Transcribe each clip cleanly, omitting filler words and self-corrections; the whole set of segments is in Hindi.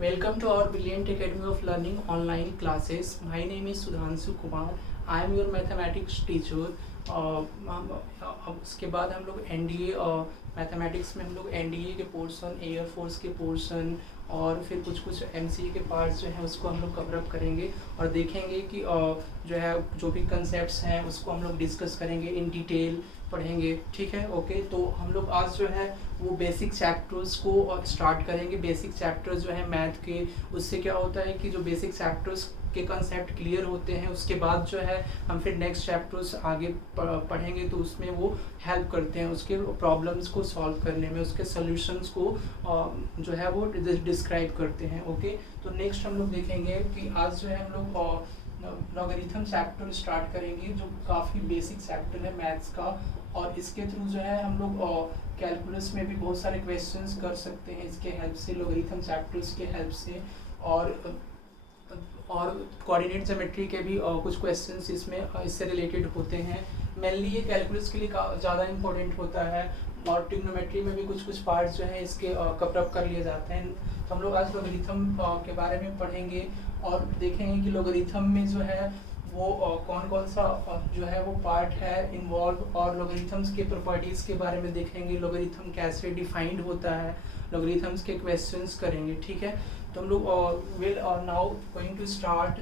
Welcome to our Brilliant Academy of Learning online classes. My name is Sudhanshu Kumar. I am your mathematics teacher. उसके बाद हम लोग एनडीए मैथमेटिक्स में हम लोग एनडीए के पोर्शन, एयरफोर्स के पोर्शन और फिर कुछ एमसीए के पार्ट्स जो हैं उसको हम लोग कवर अप करेंगे और देखेंगे कि जो है जो भी कंसेप्ट्स हैं उसको हम लोग डिस्कस करेंगे, इन डिटेल पढ़ेंगे। ठीक है, ओके। तो हम लोग आज जो है वो बेसिक चैप्टर्स को स्टार्ट करेंगे। बेसिक चैप्टर्स जो है मैथ के, उससे क्या होता है कि जो बेसिक चैप्टर्स के कंसेप्ट क्लियर होते हैं उसके बाद जो है हम फिर नेक्स्ट चैप्टर्स आगे पढ़ेंगे तो उसमें वो हेल्प करते हैं उसके प्रॉब्लम्स को सॉल्व करने में, उसके सॉल्यूशंस को जो है वो डिस्क्राइब करते हैं। ओके, तो नेक्स्ट हम लोग देखेंगे कि आज जो है हम लोग लॉगरिथम चैप्टर स्टार्ट करेंगे जो काफ़ी बेसिक चैप्टर है मैथ्स का, और इसके थ्रू जो है हम लोग कैलकुलस में भी बहुत सारे क्वेश्चंस कर सकते हैं इसके हेल्प से, लॉगरिथम चैप्टर्स के हेल्प से, और कोऑर्डिनेट ज्योमेट्री के भी कुछ क्वेश्चंस इसमें इससे रिलेटेड होते हैं। मेनली ये कैलकुलस के लिए ज़्यादा इंपॉर्टेंट होता है, और ट्रिग्नोमेट्री में भी कुछ पार्ट्स जो हैं इसके कवर अप कर लिए जाते हैं। तो हम लोग आज लॉगरिथम के बारे में पढ़ेंगे और देखेंगे कि लॉगरिथम में जो है वो कौन कौन सा जो है वो पार्ट है इन्वॉल्व, और लॉगरिथम्स के प्रॉपर्टीज़ के बारे में देखेंगे, लॉगरिथम कैसे डिफाइंड होता है, लॉगरिथम्स के क्वेश्चंस करेंगे। ठीक है, तो हम लोग will now going to start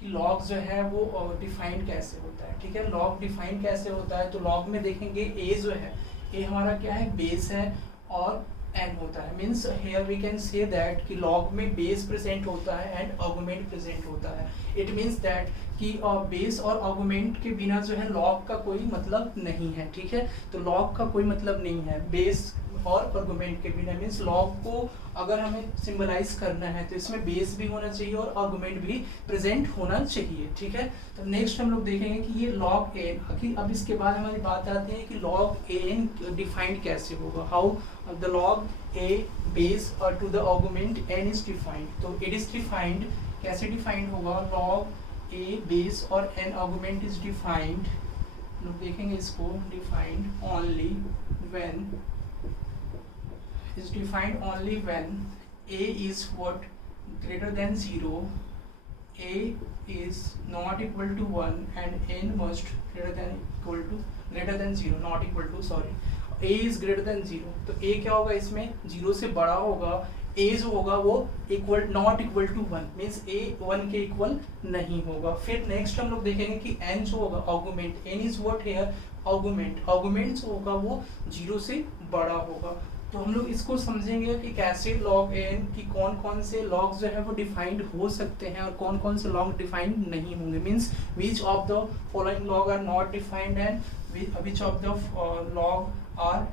कि लॉग जो है वो डिफाइंड कैसे होता है। ठीक है, लॉग डिफाइंड कैसे होता है तो लॉग में देखेंगे ए जो है, ए हमारा क्या है, बेस है और एन होता है। Means here we can say that कि लॉग में बेस प्रेजेंट होता है एंड आर्गुमेंट प्रेजेंट होता है। इट मीन्स दैट कि बेस और आर्गुमेंट के बिना जो है लॉग का कोई मतलब नहीं है। ठीक है, तो लॉग का कोई मतलब नहीं है बेस और आर्गुमेंट के बिना। मीन्स लॉग को अगर हमें सिंबलाइज करना है तो इसमें बेस भी होना चाहिए और आर्गुमेंट भी प्रेजेंट होना चाहिए। ठीक है, तो नेक्स्ट हम लोग देखेंगे कि ये लॉग एन, अब इसके बाद हमारी बात आती है कि लॉग एन डिफाइंड कैसे होगा, how the log a base और to the argument n is defined. तो इट इज डिफाइंड, कैसे डिफाइंड होगा, लॉग ए बेस और एन आर्गुमेंट इज डिफाइंड, लोग देखेंगे इसको, defined only when is defined only when a is what greater than 0, a is not equal to 1 and n must greater than 0, not equal to, sorry, a is greater than 0। तो a क्या होगा, इसमें 0 से बड़ा होगा, a जो होगा वो not equal to 1, means a 1 के इक्वल नहीं होगा। फिर नेक्स्ट हम लोग देखेंगे कि n जो होगा argument, n is what here, argument जो होगा वो 0 से बड़ा होगा। तो हम लोग इसको समझेंगे कि कैसे लॉग एन की कौन कौन से लॉग जो है वो डिफाइंड हो सकते हैं और कौन कौन से लॉग डिफाइंड नहीं होंगे। Means which of the following log are not defined and which of the log are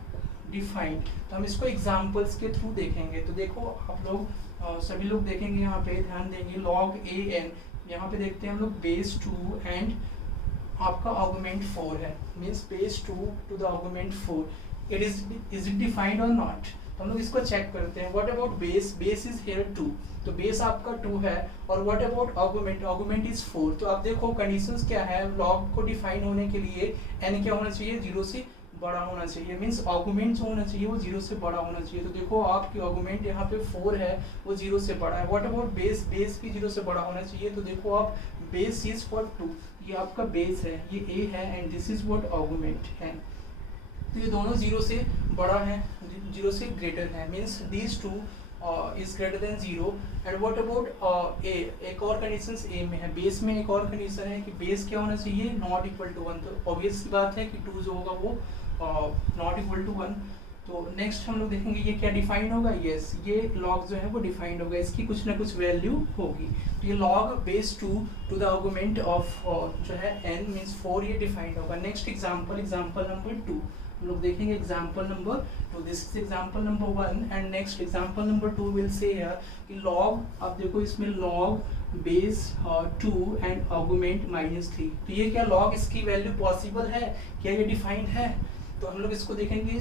defined. तो हम इसको एग्जाम्पल्स के थ्रू देखेंगे। तो देखो आप लोग सभी लोग देखेंगे, यहाँ पे ध्यान देंगे, लॉग ए एन, यहाँ पे देखते हैं हम लोग बेस 2 एंड आपका आर्गुमेंट 4 है, means base 2 to the argument 4, it is it defined और नॉट। तो हम लोग इसको चेक करते हैं। What about base, base is here 2, तो बेस आपका 2 है, और what about argument, argument is 4। तो आप देखो कंडीशंस क्या है, लॉग को डिफाइन होने के लिए n क्या होना चाहिए, 0 से बड़ा होना चाहिए, मीन्स आर्गुमेंट जो होना चाहिए वो 0 से बड़ा होना चाहिए। तो देखो आपकी आर्गुमेंट यहाँ पे 4 है, वो 0 से बड़ा है। व्हाट अबाउट बेस, बेस भी 0 से बड़ा होना चाहिए। तो देखो आप बेस इज फॉर 2, ये आपका बेस है, ये a है, and this is what argument है। तो ये दोनों 0 से बड़ा है, 0 से ग्रेटर है, means these two is greater than 0। And what about a, एक और कंडीशन ए में है, बेस में एक और कंडीशन है कि बेस क्या होना चाहिए, नॉट इक्वल टू 1। तो ऑब्वियस बात है कि 2 जो होगा वो नॉट इक्वल टू 1। तो नेक्स्ट हम लोग देखेंगे ये क्या डिफाइंड होगा, यस, ये लॉग जो है वो डिफाइंड होगा, इसकी कुछ ना कुछ वैल्यू होगी। तो ये log base 2 to the argument of जो है n मीन्स 4, ये डिफाइंड होगा। नेक्स्ट एग्जाम्पल नंबर 2 हम लोग देखेंगे, example number 2, this is example number 1 and next example number 2 will say here कि लॉग, आप देखो इसमें लॉग बेस 2 एंड आर्गुमेंट -3। तो ये क्या लॉग, इसकी वैल्यू पॉसिबल है क्या, ये डिफाइंड है। तो हम लोग इसको देखेंगे,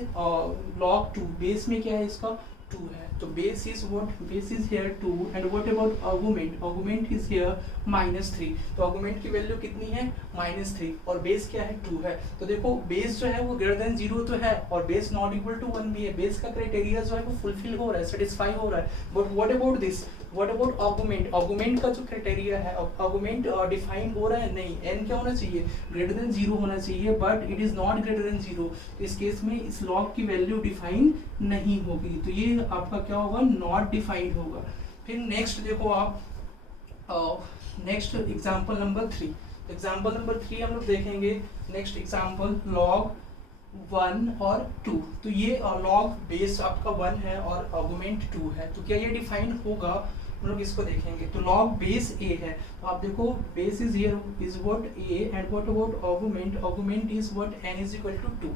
लॉग 2 बेस में क्या है इसका 2 है, तो base is what, base is here 2 and what about argument, argument is here -3। तो आर्गुमेंट की वैल्यू कितनी है -3 और बेस क्या है 2 है। तो देखो बेस जो है वो ग्रेटर देन 0 तो है और बेस नॉट इक्वल टू 1 भी है, बेस का क्राइटेरिया जो है वो फुलफिल हो रहा है, सेटिस्फाई हो रहा है। But what about this, what about argument, argument का जो क्राइटेरिया है, आर्गुमेंट डिफाइन हो रहा है नहीं, n क्या होना चाहिए, ग्रेटर देन 0 होना चाहिए, but it is not greater than 0। इस केस में इस लॉग की वैल्यू डिफाइन नहीं होगी, तो ये आपका क्या होगा, नॉट डिफाइंड होगा। फिर नेक्स्ट देखो आप, next example number 3, example number 3 हम लोग देखेंगे। नेक्स्ट एग्जांपल log 1 और 2, तो ये log बेस आपका 1 है और आर्गुमेंट 2 है, तो क्या ये डिफाइन होगा, हम लोग इसको देखेंगे। तो log बेस a है, तो आप देखो base is here is what a and what about argument, argument is what n is equal to 2।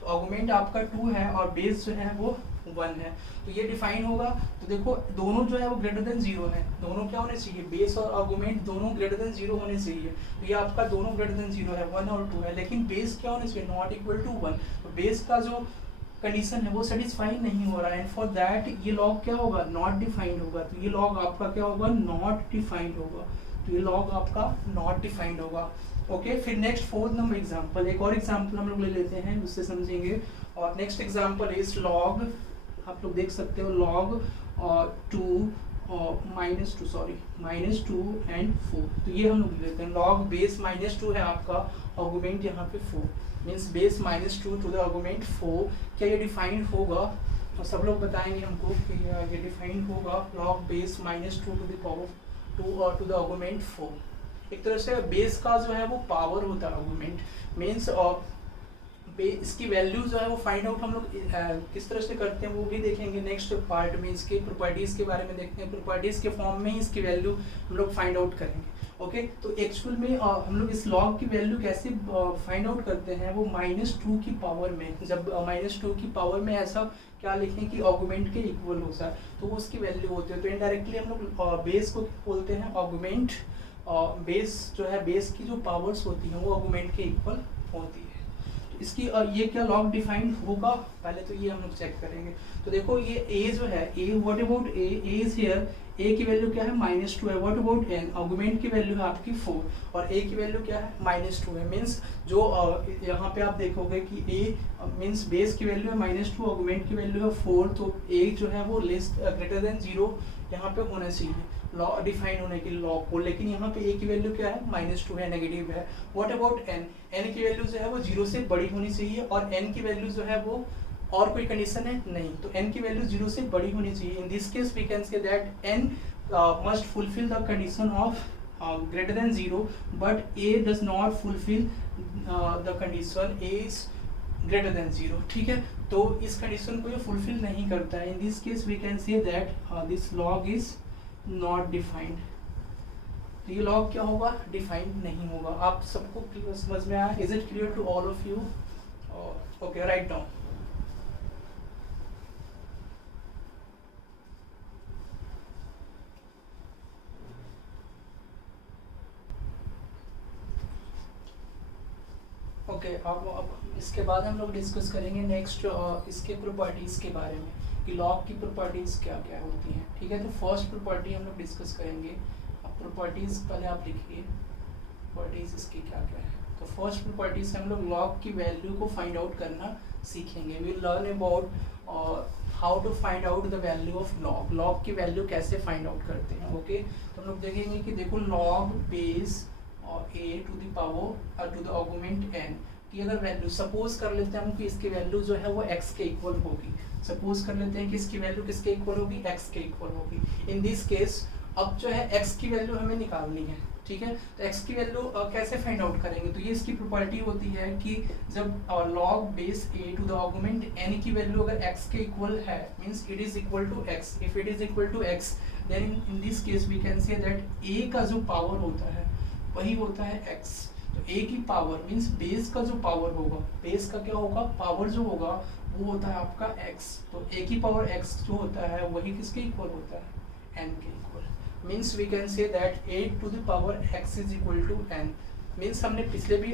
तो आर्गुमेंट आपका 2 है और बेस जो है वो 1 है, तो ये डिफाइन होगा। तो देखो दोनों जो है वो ग्रेटर देन 0 है, दोनों क्या होने चाहिए, बेस और आर्गुमेंट दोनों ग्रेटर देन 0 होने चाहिए। तो ये आपका दोनों ग्रेटर देन 0 है, 1 और 2 है, लेकिन बेस क्या होने चाहिए, नॉट इक्वल टू 1। तो बेस का जो कंडीशन है वो सेटिस्फाई नहीं हो रहा है, एंड फॉर दैट ये लॉग क्या होगा, नॉट डिफाइंड होगा। तो ये लॉग आपका क्या होगा, नॉट डिफाइंड होगा, तो ये लॉग आपका नॉट डिफाइंड होगा। ओके, फिर नेक्स्ट 4th नंबर एग्जांपल, एक और एग्जांपल हम लोग ले लेते हैं, उससे समझेंगे। और नेक्स्ट एग्जांपल इज लॉग, आप लोग देख सकते हो log 2 -2 एंड 4। तो ये हम लोग लेते हैं, log बेस -2 है आपका, आर्गुमेंट यहाँ पे 4, means base -2 to the argument 4। क्या ये डिफाइंड होगा, तो सब लोग बताएंगे हमको कि ये डिफाइंड होगा, log base -2 to the power 2 और टू द आर्गुमेंट 4। एक तरह से बेस का जो है वो पावर होता है, आर्गुमेंट मीन्स इसकी वैल्यू जो है वो फाइंड आउट हम लोग किस तरह से करते हैं वो भी देखेंगे नेक्स्ट पार्ट में। इसके प्रॉपर्टीज के बारे में देखते हैं, प्रॉपर्टीज के फॉर्म में ही इसकी वैल्यू हम लोग फाइंड आउट करेंगे। ओके, तो एक्चुअल में हम लोग इस लॉग की वैल्यू कैसे फाइंड आउट करते हैं, वो -2 की पावर में, जब -2 की पावर में ऐसा क्या लिखें कि आर्गुमेंट के इक्वल हो जाए, तो वो उसकी वैल्यू होती है। तो इनडायरेक्टली हम लोग बेस को बोलते हैं आर्गुमेंट, बेस जो है बेस की जो पावर्स होती हैं वो आर्गुमेंट के इक्वल होती है। इसकी ये क्या लॉग डिफाइंड होगा, पहले तो ये हम लोग चेक करेंगे। तो देखो ये a जो है, a what about a is here, a की वैल्यू क्या है -2 है, व्हाट अबाउट n, आर्गुमेंट की वैल्यू है आपकी 4 और a की वैल्यू क्या है -2 है। मींस जो यहाँ पे आप देखोगे कि a मींस बेस की वैल्यू है -2, आर्गुमेंट की वैल्यू है 4, तो a जो है वो ग्रेटर देन 0 यहाँ पे होना चाहिए लॉ डिफाइन होने के लिए लॉग को, लेकिन यहाँ पे a की वैल्यू क्या है -2 है, नेगेटिव है। व्हाट अबाउट n, n की वैल्यू जो है वो 0 से बड़ी होनी चाहिए और n की वैल्यू जो है वो और कोई कंडीशन है नहीं, तो n की वैल्यू 0 से बड़ी होनी चाहिए। In this case we can say that n must fulfil the condition of greater than 0, but a does not fulfill the condition a is greater than 0। ठीक है, तो इस कंडीशन को ये फुलफिल नहीं करता है। In this case we can say that this log is not defined. तो ये लॉग क्या होगा, डिफाइंड नहीं होगा। आप सबको क्लियर समझ में आया, is it clear to all of you? Okay, write down. Okay, अब इसके बाद हम लोग डिस्कस करेंगे नेक्स्ट इसके प्रॉपर्टीज़ के बारे में कि लॉग की प्रॉपर्टीज़ क्या क्या होती हैं। ठीक है, तो फर्स्ट प्रॉपर्टी हम लोग डिस्कस करेंगे। अब प्रॉपर्टीज़ पहले आप लिखिए, प्रॉपर्टीज़ इसकी क्या क्या है। तो फर्स्ट प्रॉपर्टी से हम लोग लॉग की वैल्यू को फाइंड आउट करना सीखेंगे। We learn about how to find out the value of log, log की वैल्यू कैसे फाइंड आउट करते हैं। ओके, तो हम लोग देखेंगे कि देखो लॉग बेस और a to the power to the argument n की अगर वैल्यू सपोज कर लेते हैं हम कि इसकी वैल्यू जो है वो x के इक्वल होगी। सपोज कर लेते हैं कि इसकी वैल्यू किसके इक्वल होगी, x के इक्वल होगी। इन दिस केस अब जो है x की वैल्यू हमें निकालनी है। ठीक है, तो x की वैल्यू कैसे फाइंड आउट करेंगे, तो ये इसकी प्रॉपर्टी होती है कि जब log base a to the argument n की वैल्यू अगर x के इक्वल है, means it is equal to x, if it is equal to x then in this case we can say that a का जो पावर होता है वही होता है x। तो a की पावर मींस बेस का जो पावर होगा, बेस का क्या होगा, पावर जो होगा वो होता है आपका x। तो a की पावर x जो होता है वही किसके इक्वल होता है, n के equal. Means we can say that a to the power x is equal to n। मींस हमने पिछले भी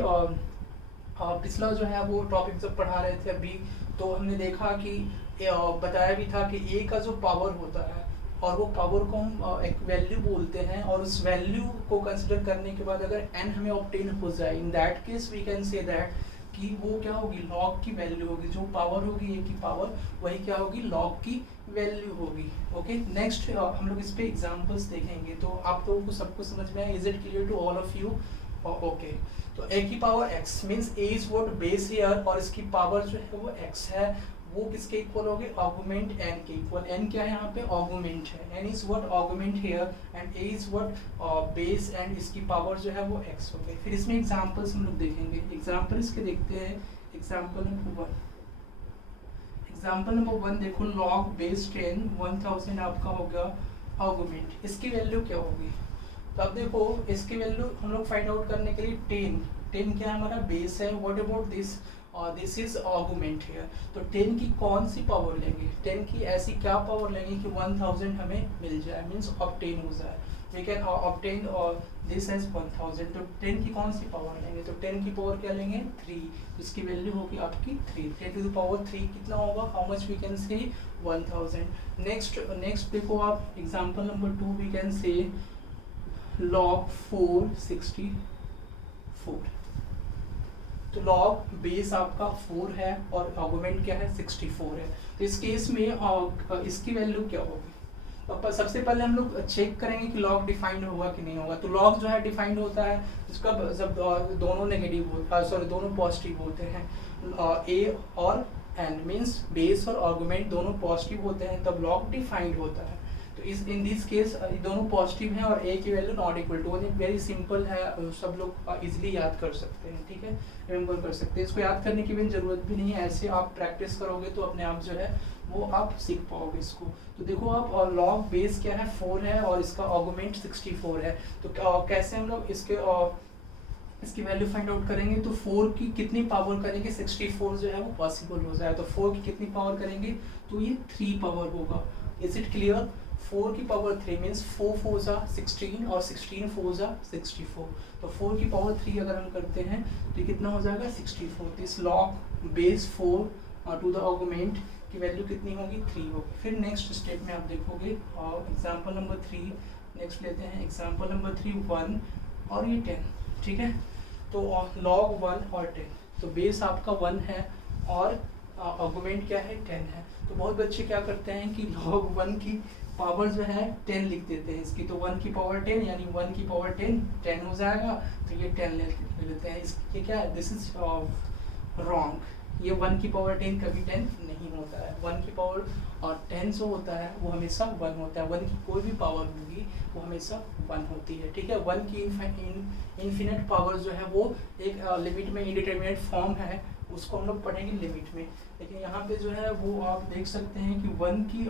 पिछला जो है वो टॉपिक जब पढ़ा रहे थे अभी, तो हमने देखा कि बताया भी था कि ए का जो पावर होता है और वो पावर को हम एक वैल्यू बोलते हैं, और उस वैल्यू को कंसिडर करने के बाद अगर n हमें ऑब्टेन हो जाए, in that case we can say that कि वो क्या होगी, लॉग की वैल्यू होगी, जो पावर होगी ए की पावर वही क्या होगी, लॉग की वैल्यू होगी। ओके, नेक्स्ट हम लोग इस पे एग्जांपल्स देखेंगे। तो आप लोगों को सबको समझ में आया, is it clear to all of you? Okay, तो ए की power x means a is what base here, और इसकी पावर जो है वो x है, वो किसके इक्वल होगी, आर्गुमेंट n के इक्वल। n क्या है यहाँ पे, आर्गुमेंट है, n is what argument here and a is what base, and इसकी पावर जो है वो x हो गई। फिर इसमें एग्जांपल्स हम लोग देखेंगे, एग्जांपल इसके देखते हैं। एग्जांपल नंबर 1 देखो, log बेस 10 1000 आपका होगा आर्गुमेंट, इसकी वैल्यू क्या होगी। तो अब देखो इसकी वैल्यू हम लोग फाइंड आउट करने के लिए 10 क्या है, हमारा बेस है। What about this, this is argument here. तो 10 की कौन सी पावर लेंगे, 10 की ऐसी क्या पावर लेंगे कि 1000 हमें मिल जाए, मींस ऑब्टेन हो जाए। We can obtain this as 1000। तो 10 की कौन सी पावर लेंगे, तो 10 की पावर क्या लेंगे, 3, इसकी वैल्यू होगी आपकी 3। 10 टू द पावर 3 कितना होगा, हाउ मच वी कैन से 1000। नेक्स्ट देखो आप, example number 2 we can say log 464। तो log बेस आपका 4 है और आर्गुमेंट क्या है, 64 है। तो इस केस में इसकी वैल्यू क्या होगी। तो सबसे पहले हम लोग चेक करेंगे कि log डिफाइंड होगा कि नहीं होगा। तो log जो है डिफाइंड होता है इसका जब दोनों नेगेटिव सॉरी दोनों पॉजिटिव होते हैं, a और n मींस बेस और आर्गुमेंट दोनों पॉजिटिव होते हैं, तब log डिफाइंड होता है। तो इन दिस केस दोनों पॉजिटिव हैं और a की value not equal to 1। Very simple है, सब लोग इजीली याद कर सकते हैं, ठीक है, रिमेंबर कर सकते हैं। इसको याद करने की भी जरूरत भी नहीं है, ऐसे आप प्रैक्टिस करोगे तो अपने आप जो है वो आप सीख पाओगे इसको। तो देखो आप, log बेस क्या है, 4 है और इसका आर्गुमेंट 64 है। तो कैसे हम लोग इसकी वैल्यू फाइंड आउट करेंगे। तो 4 की कितनी पावर करेंगे, 64 जो है वो पॉसिबल हो जाए। तो 4 की कितनी पावर करेंगे, तो ये 3 पावर होगा। Is it clear. 4 की पावर 3 मीन्स 4 4 जा 16 और 16 4 जा 64। तो 4 की पावर 3 अगर हम करते हैं तो कितना हो जाएगा, 64। तो इस log base 4 to the argument की वैल्यू कितनी होगी, 3 होगी। फिर नेक्स्ट स्टेप में आप देखोगे, एग्जाम्पल नंबर 3 नेक्स्ट लेते हैं। एग्जाम्पल नंबर 3 1 और ये 10, ठीक है। तो log 1 और 10, तो बेस आपका 1 है और आर्गुमेंट क्या है, 10 है। तो बहुत बच्चे क्या करते हैं कि log 1 की पावर जो है 10 लिख देते हैं इसकी। तो 1 की पावर 10 यानी 1 की पावर 10 हो जाएगा। तो ये 10 ले लेते हैं। ये क्या है, दिस इज रॉन्ग। ये 1 की पावर 10 कभी 10 नहीं होता है। 1 की पावर और 10 जो होता है वो हमेशा 1 होता है। 1 की कोई भी पावर होगी वो हमेशा 1 होती है, ठीक है। 1 की इन्फिनिट पावर जो है वो एक लिमिट में इंडिटरमिनेट फॉर्म है, उसको हम लोग पढ़ेंगे लिमिट में। लेकिन यहाँ पे जो है वो आप देख सकते हैं कि 1 की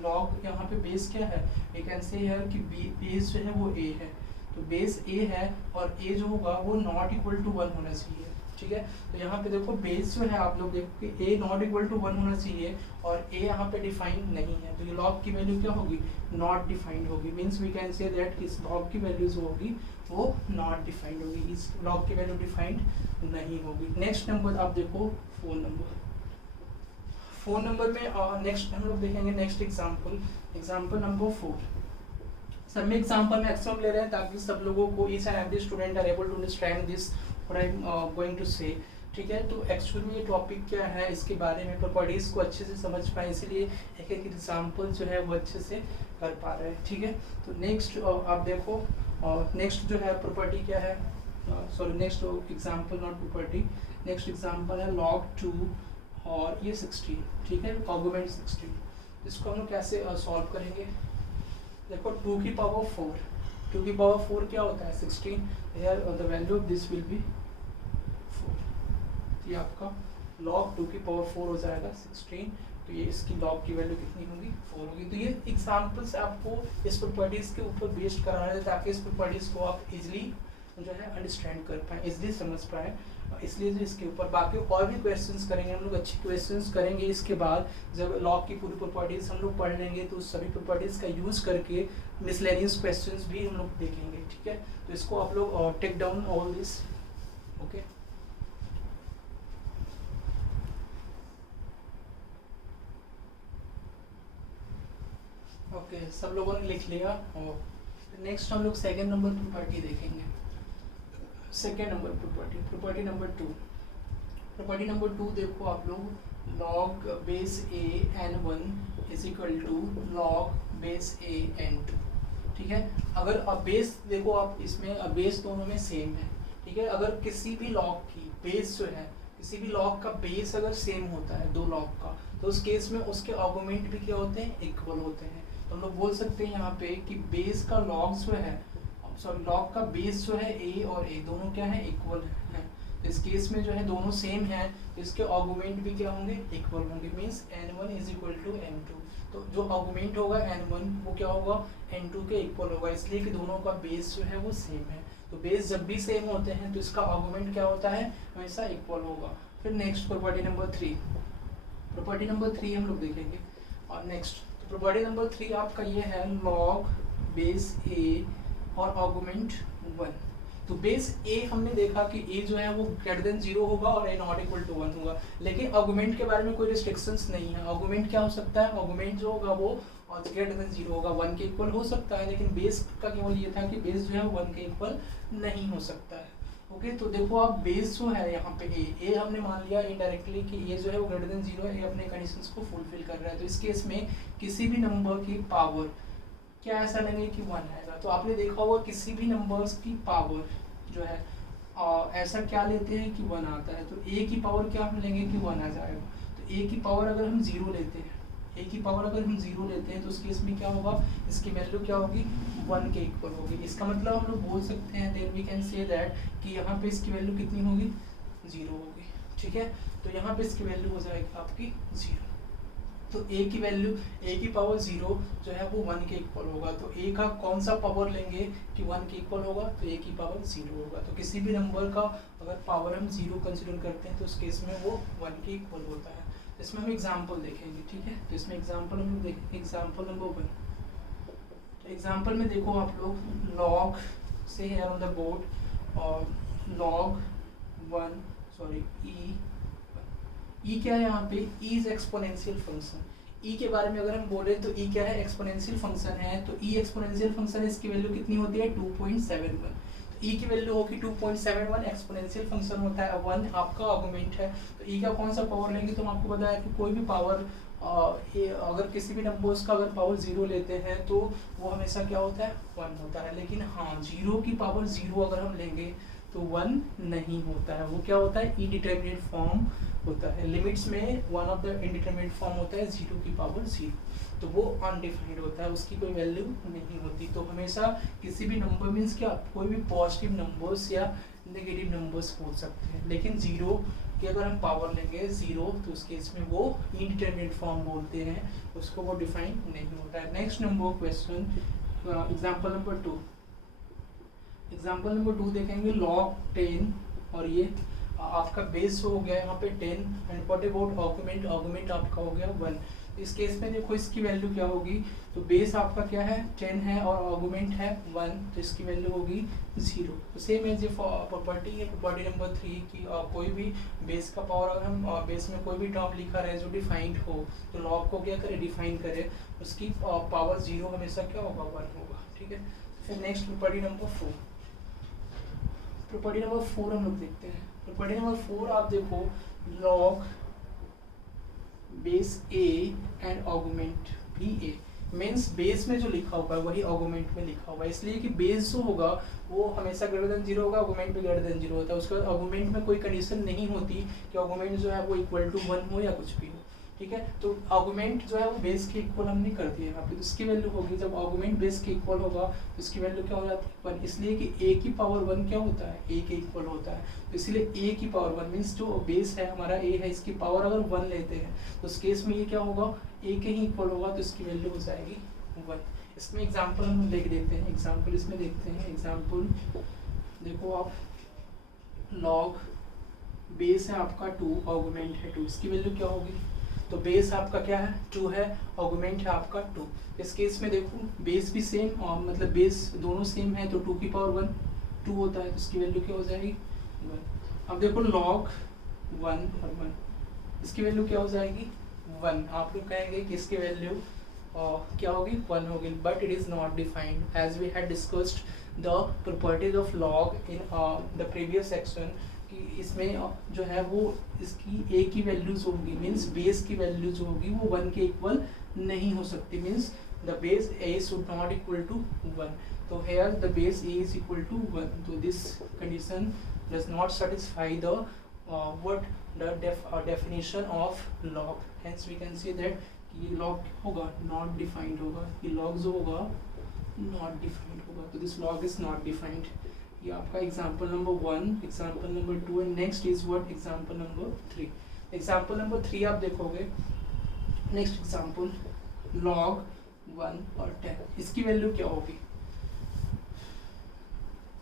log यहाँ पे बेस क्या है, वी कैन से हियर कि बेस जो है वो a है। तो बेस a है और a जो होगा वो नॉट इक्वल टू 1 होना चाहिए, ठीक है। तो यहाँ पे देखो बेस जो है आप लोग देखो कि a नॉट इक्वल टू 1 होना चाहिए और a यहाँ पे डिफाइंड नहीं है। तो ये log की वैल्यू क्या होगी, नॉट डिफाइंड होगी। Means we can say that इस log की वैल्यू जो होगी वो नॉट डिफाइंड होगी, इस log की वैल्यू डिफाइंड नहीं होगी। नेक्स्ट नंबर आप देखो फोन नंबर में नेक्स्ट हम लोग देखेंगे नेक्स्ट एग्जांपल नंबर 4। सब में एग्जांपल मैक्सिमम ले रहे हैं ताकि सब लोगों को each and every student are able to understand this what I am going to say, ठीक है। तो एक्चुअली में ये टॉपिक क्या है, इसके बारे में प्रॉपर्टीज को अच्छे से समझ पाए, इसलिए एक एक एग्जांपल जो है वो अच्छे से कर पा रहे हैं, ठीक है। तो नेक्स्ट आप देखो, नेक्स्ट जो है प्रॉपर्टी क्या है, sorry next example not property, next example है log 2 और ये 16, ठीक है, आर्गुमेंट 16। इसको हम लोग कैसे सॉल्व करेंगे। देखो 2 की पावर 4 क्या होता है, 16। Here the value of this will B 4। ये आपका log 2 की पावर 4 हो जाएगा 16। तो ये इसकी log की वैल्यू कितनी होगी, 4 होगी। तो ये एग्जाम्पल से आपको इस प्रॉपर्टीज के ऊपर बेस्ड कराना है ताकि इस प्रॉपर्टीज को आप इजिली जो है अंडरस्टैंड कर पाए, इजिली समझ पाए, इसलिए जो इसके ऊपर बाकी और भी क्वेश्चंस करेंगे हम लोग, अच्छे क्वेश्चंस करेंगे। इसके बाद जब लॉग की पूरी प्रॉपर्टीज हम लोग पढ़ लेंगे तो उस सभी प्रॉपर्टीज का यूज करके मिसलेनियस क्वेश्चंस भी हम लोग देखेंगे, ठीक है। तो इसको आप लोग take down all this, okay. Okay, सब लोगों ने लिख लिया। और नेक्स्ट हम लोग सेकेंड नंबर प्रॉपर्टी देखेंगे। Second number property, property number 2। Property number 2 देखो आप लोग, log base a n1 is equal to log base a n2। ठीक है, अगर अब बेस देखो आप इसमें, अब बेस दोनों में सेम है। ठीक है, अगर किसी भी लॉग की बेस जो है, किसी भी लॉग का बेस अगर सेम होता है दो लॉग का, तो उस केस में उसके आर्गुमेंट भी क्या होते हैं, इक्वल होते हैं। तो हम लोग बोल सकते हैं यहाँ पे कि बेस का लॉग जो है, सॉरी लॉग का बेस जो है a और a दोनों क्या है, इक्वल है। इस केस में जो है दोनों सेम है, तो इसके आर्गुमेंट भी क्या होंगे, इक्वल होंगे। Means n1 is equal to n2। तो जो आर्गुमेंट होगा n1 वो क्या होगा, n2 के इक्वल होगा, इसलिए कि दोनों का बेस जो है वो सेम है। तो बेस जब भी सेम होते हैं तो इसका आर्गुमेंट क्या होता है, हमेशा इक्वल होगा। फिर next property number 3, property number 3 हम लोग देखेंगे। और नेक्स्ट प्रॉपर्टी नंबर 3 आपका ये है log बेस a और आर्गुमेंट 1। तो बेस a हमने देखा कि a जो है वो ग्रेटर देन 0 होगा और a नॉट इक्वल टू 1 होगा, लेकिन आर्गुमेंट के बारे में कोई रिस्ट्रिक्शंस नहीं है। आर्गुमेंट क्या हो सकता है, आर्गुमेंट जो होगा वो ग्रेटर देन 0 होगा, 1 के इक्वल हो सकता है, लेकिन बेस का केवल ये था कि बेस जो है 1 के इक्वल नहीं हो सकता है। ओके, तो देखो आप बेस जो है यहाँ पे a हमने मान लिया इनडायरेक्टली कि a जो है वो ग्रेटर देन 0 है, अपने कंडीशंस को फुलफिल कर रहा है। तो इस केस में किसी भी नंबर की पावर क्या ऐसा लेंगे कि 1 आएगा। तो आपने देखा होगा किसी भी नंबर्स की पावर जो है ऐसा क्या लेते हैं कि 1 आता है। तो a की पावर क्या हम लेंगे कि 1 आ जाएगा। तो a की पावर अगर हम 0 लेते हैं, a की पावर अगर हम 0 लेते हैं तो उस केस में क्या होगा, इसकी वैल्यू क्या होगी, 1 के इक्वल होगी। इसका मतलब हम लोग बोल सकते हैं, then we can say that कि यहाँ पे इसकी वैल्यू कितनी होगी, 0 होगी। ठीक है, तो यहाँ पे इसकी वैल्यू हो जाएगी आपकी 0। तो a की वैल्यू, a की पावर 0 जो है वो 1 के इक्वल होगा। तो a का कौन सा पावर लेंगे कि 1 के इक्वल होगा, तो a की पावर 0 होगा। तो किसी भी नंबर का अगर पावर हम 0 कंसिडर करते हैं तो उस केस में वो 1 के इक्वल होता है। इसमें हम एग्जाम्पल देखेंगे। ठीक है, तो इसमें एग्जाम्पल हम लोग देखेंगे। एग्जाम्पल नंबर 1, तो एग्जाम्पल में देखो आप लोग लॉग से है ऑन द बोर्ड, और log 1 सॉरी e क्या है यहाँ पे, e is exponential function. e के बारे में अगर हम बोले तो e क्या है, एक्सपोनेंशियल फंक्शन है। तो e एक्सपोनेंशियल फंक्शन है, इसकी वैल्यू कितनी होती है, 2.71। तो e की वैल्यू होगी 2.71, एक्सपोनेंशियल फंक्शन होता है, 1 आपका आर्गुमेंट है। तो e का कौन सा पावर लेंगे, तो हम आपको बताया कि कोई भी पावर अगर किसी भी नंबर्स का अगर पावर 0 लेते हैं तो वो हमेशा क्या होता है, 1 होता है। लेकिन हाँ, 0 की पावर 0 अगर हम लेंगे तो 1 नहीं होता है, वो क्या होता है, इनडिटरमिनेट फॉर्म होता है। लिमिट्स में one of the indeterminate form होता है 0 की पावर 0, तो वो अनडिफाइंड होता है, उसकी कोई वैल्यू नहीं होती। तो हमेशा किसी भी नंबर मीन्स क्या, कोई भी पॉजिटिव नंबर्स या नेगेटिव नंबर्स हो सकते हैं, लेकिन 0 की अगर हम पावर लेंगे 0 तो उस केस में वो इनडिटरमिनेट फॉर्म बोलते हैं, उसको वो डिफाइन नहीं होता है। Next number question, example number 2। Example number 2 देखेंगे, log 10 और ये आपका बेस हो गया यहाँ पे 10 and what about argument, argument आपका हो गया 1। इस केस में देखो इसकी वैल्यू क्या होगी, तो बेस आपका क्या है 10 है और आर्गुमेंट है 1, तो इसकी वैल्यू होगी 0। तो सेम एज ये प्रॉपर्टी है, प्रॉपर्टी नंबर 3 की कोई भी बेस का पावर, अगर हम बेस में कोई भी टर्म लिखा रहे जो डिफाइंड हो तो लॉग को क्या करे, डिफाइन करे, उसकी पावर 0 हमेशा क्या होगा, 1 होगा। ठीक है, फिर next property number 4। Property number 4 हम लोग देखते हैं। प्रॉपर्टी नंबर 4 आप देखो, log base a and argument भी a, मीन्स बेस में जो लिखा होगा वही आर्गुमेंट में लिखा होगा, इसलिए कि बेस जो होगा वो हमेशा ग्रेटर देन 0 होगा, आर्गुमेंट भी ग्रेटर देन 0 होता है। उसके बाद आर्गुमेंट में कोई कंडीशन नहीं होती कि आर्गुमेंट जो है वो इक्वल टू 1 हो या कुछ भी हो। ठीक है, तो आर्गुमेंट जो है वो बेस के इक्वल हमने कर दिया यहाँ पे, तो इसकी वैल्यू होगी, जब आर्गुमेंट बेस के इक्वल होगा तो इसकी वैल्यू क्या हो जाती है 1, इसलिए कि a की पावर 1 क्या होता है, a के इक्वल होता है। तो इसलिए a की पावर 1 मीन्स जो बेस है हमारा a है, इसकी पावर अगर 1 लेते हैं तो उस केस में ये क्या होगा, a के ही इक्वल होगा, तो इसकी वैल्यू हो जाएगी 1। इसमें एग्जाम्पल हम लिख देते हैं, एग्जाम्पल इसमें देखते हैं। एग्जाम्पल देखो आप, log बेस है आपका 2, आर्गुमेंट है 2, इसकी वैल्यू क्या होगी, तो बेस आपका क्या है 2 है, आर्गुमेंट है आपका 2। इस केस में देखो बेस भी सेम और मतलब बेस दोनों सेम है, तो 2 की पावर 1 2 होता है, तो इसकी वैल्यू क्या हो जाएगी 1। अब देखो log 1 और 1, इसकी वैल्यू क्या हो जाएगी 1। आप लोग कहेंगे कि इसकी वैल्यू क्या होगी 1 होगी, but it is not defined as we had discussed the properties of log in the previous section कि इसमें जो है वो इसकी a की वैल्यूज होगी, मीन्स बेस की वैल्यू जो होगी वो 1 के इक्वल नहीं हो सकती, means the base a should not equal to 1. So here the base a is equal to 1. So this condition does not satisfy the definition of log. Hence we can say that ये log होगा not defined होगा, ये log जो होगा not defined होगा, तो this log is not defined. ये आपका example number 1, example number 2 and next is what example number 3. Example number 3 आप देखोगे, next example log 1 और 10, इसकी वैल्यू क्या होगी,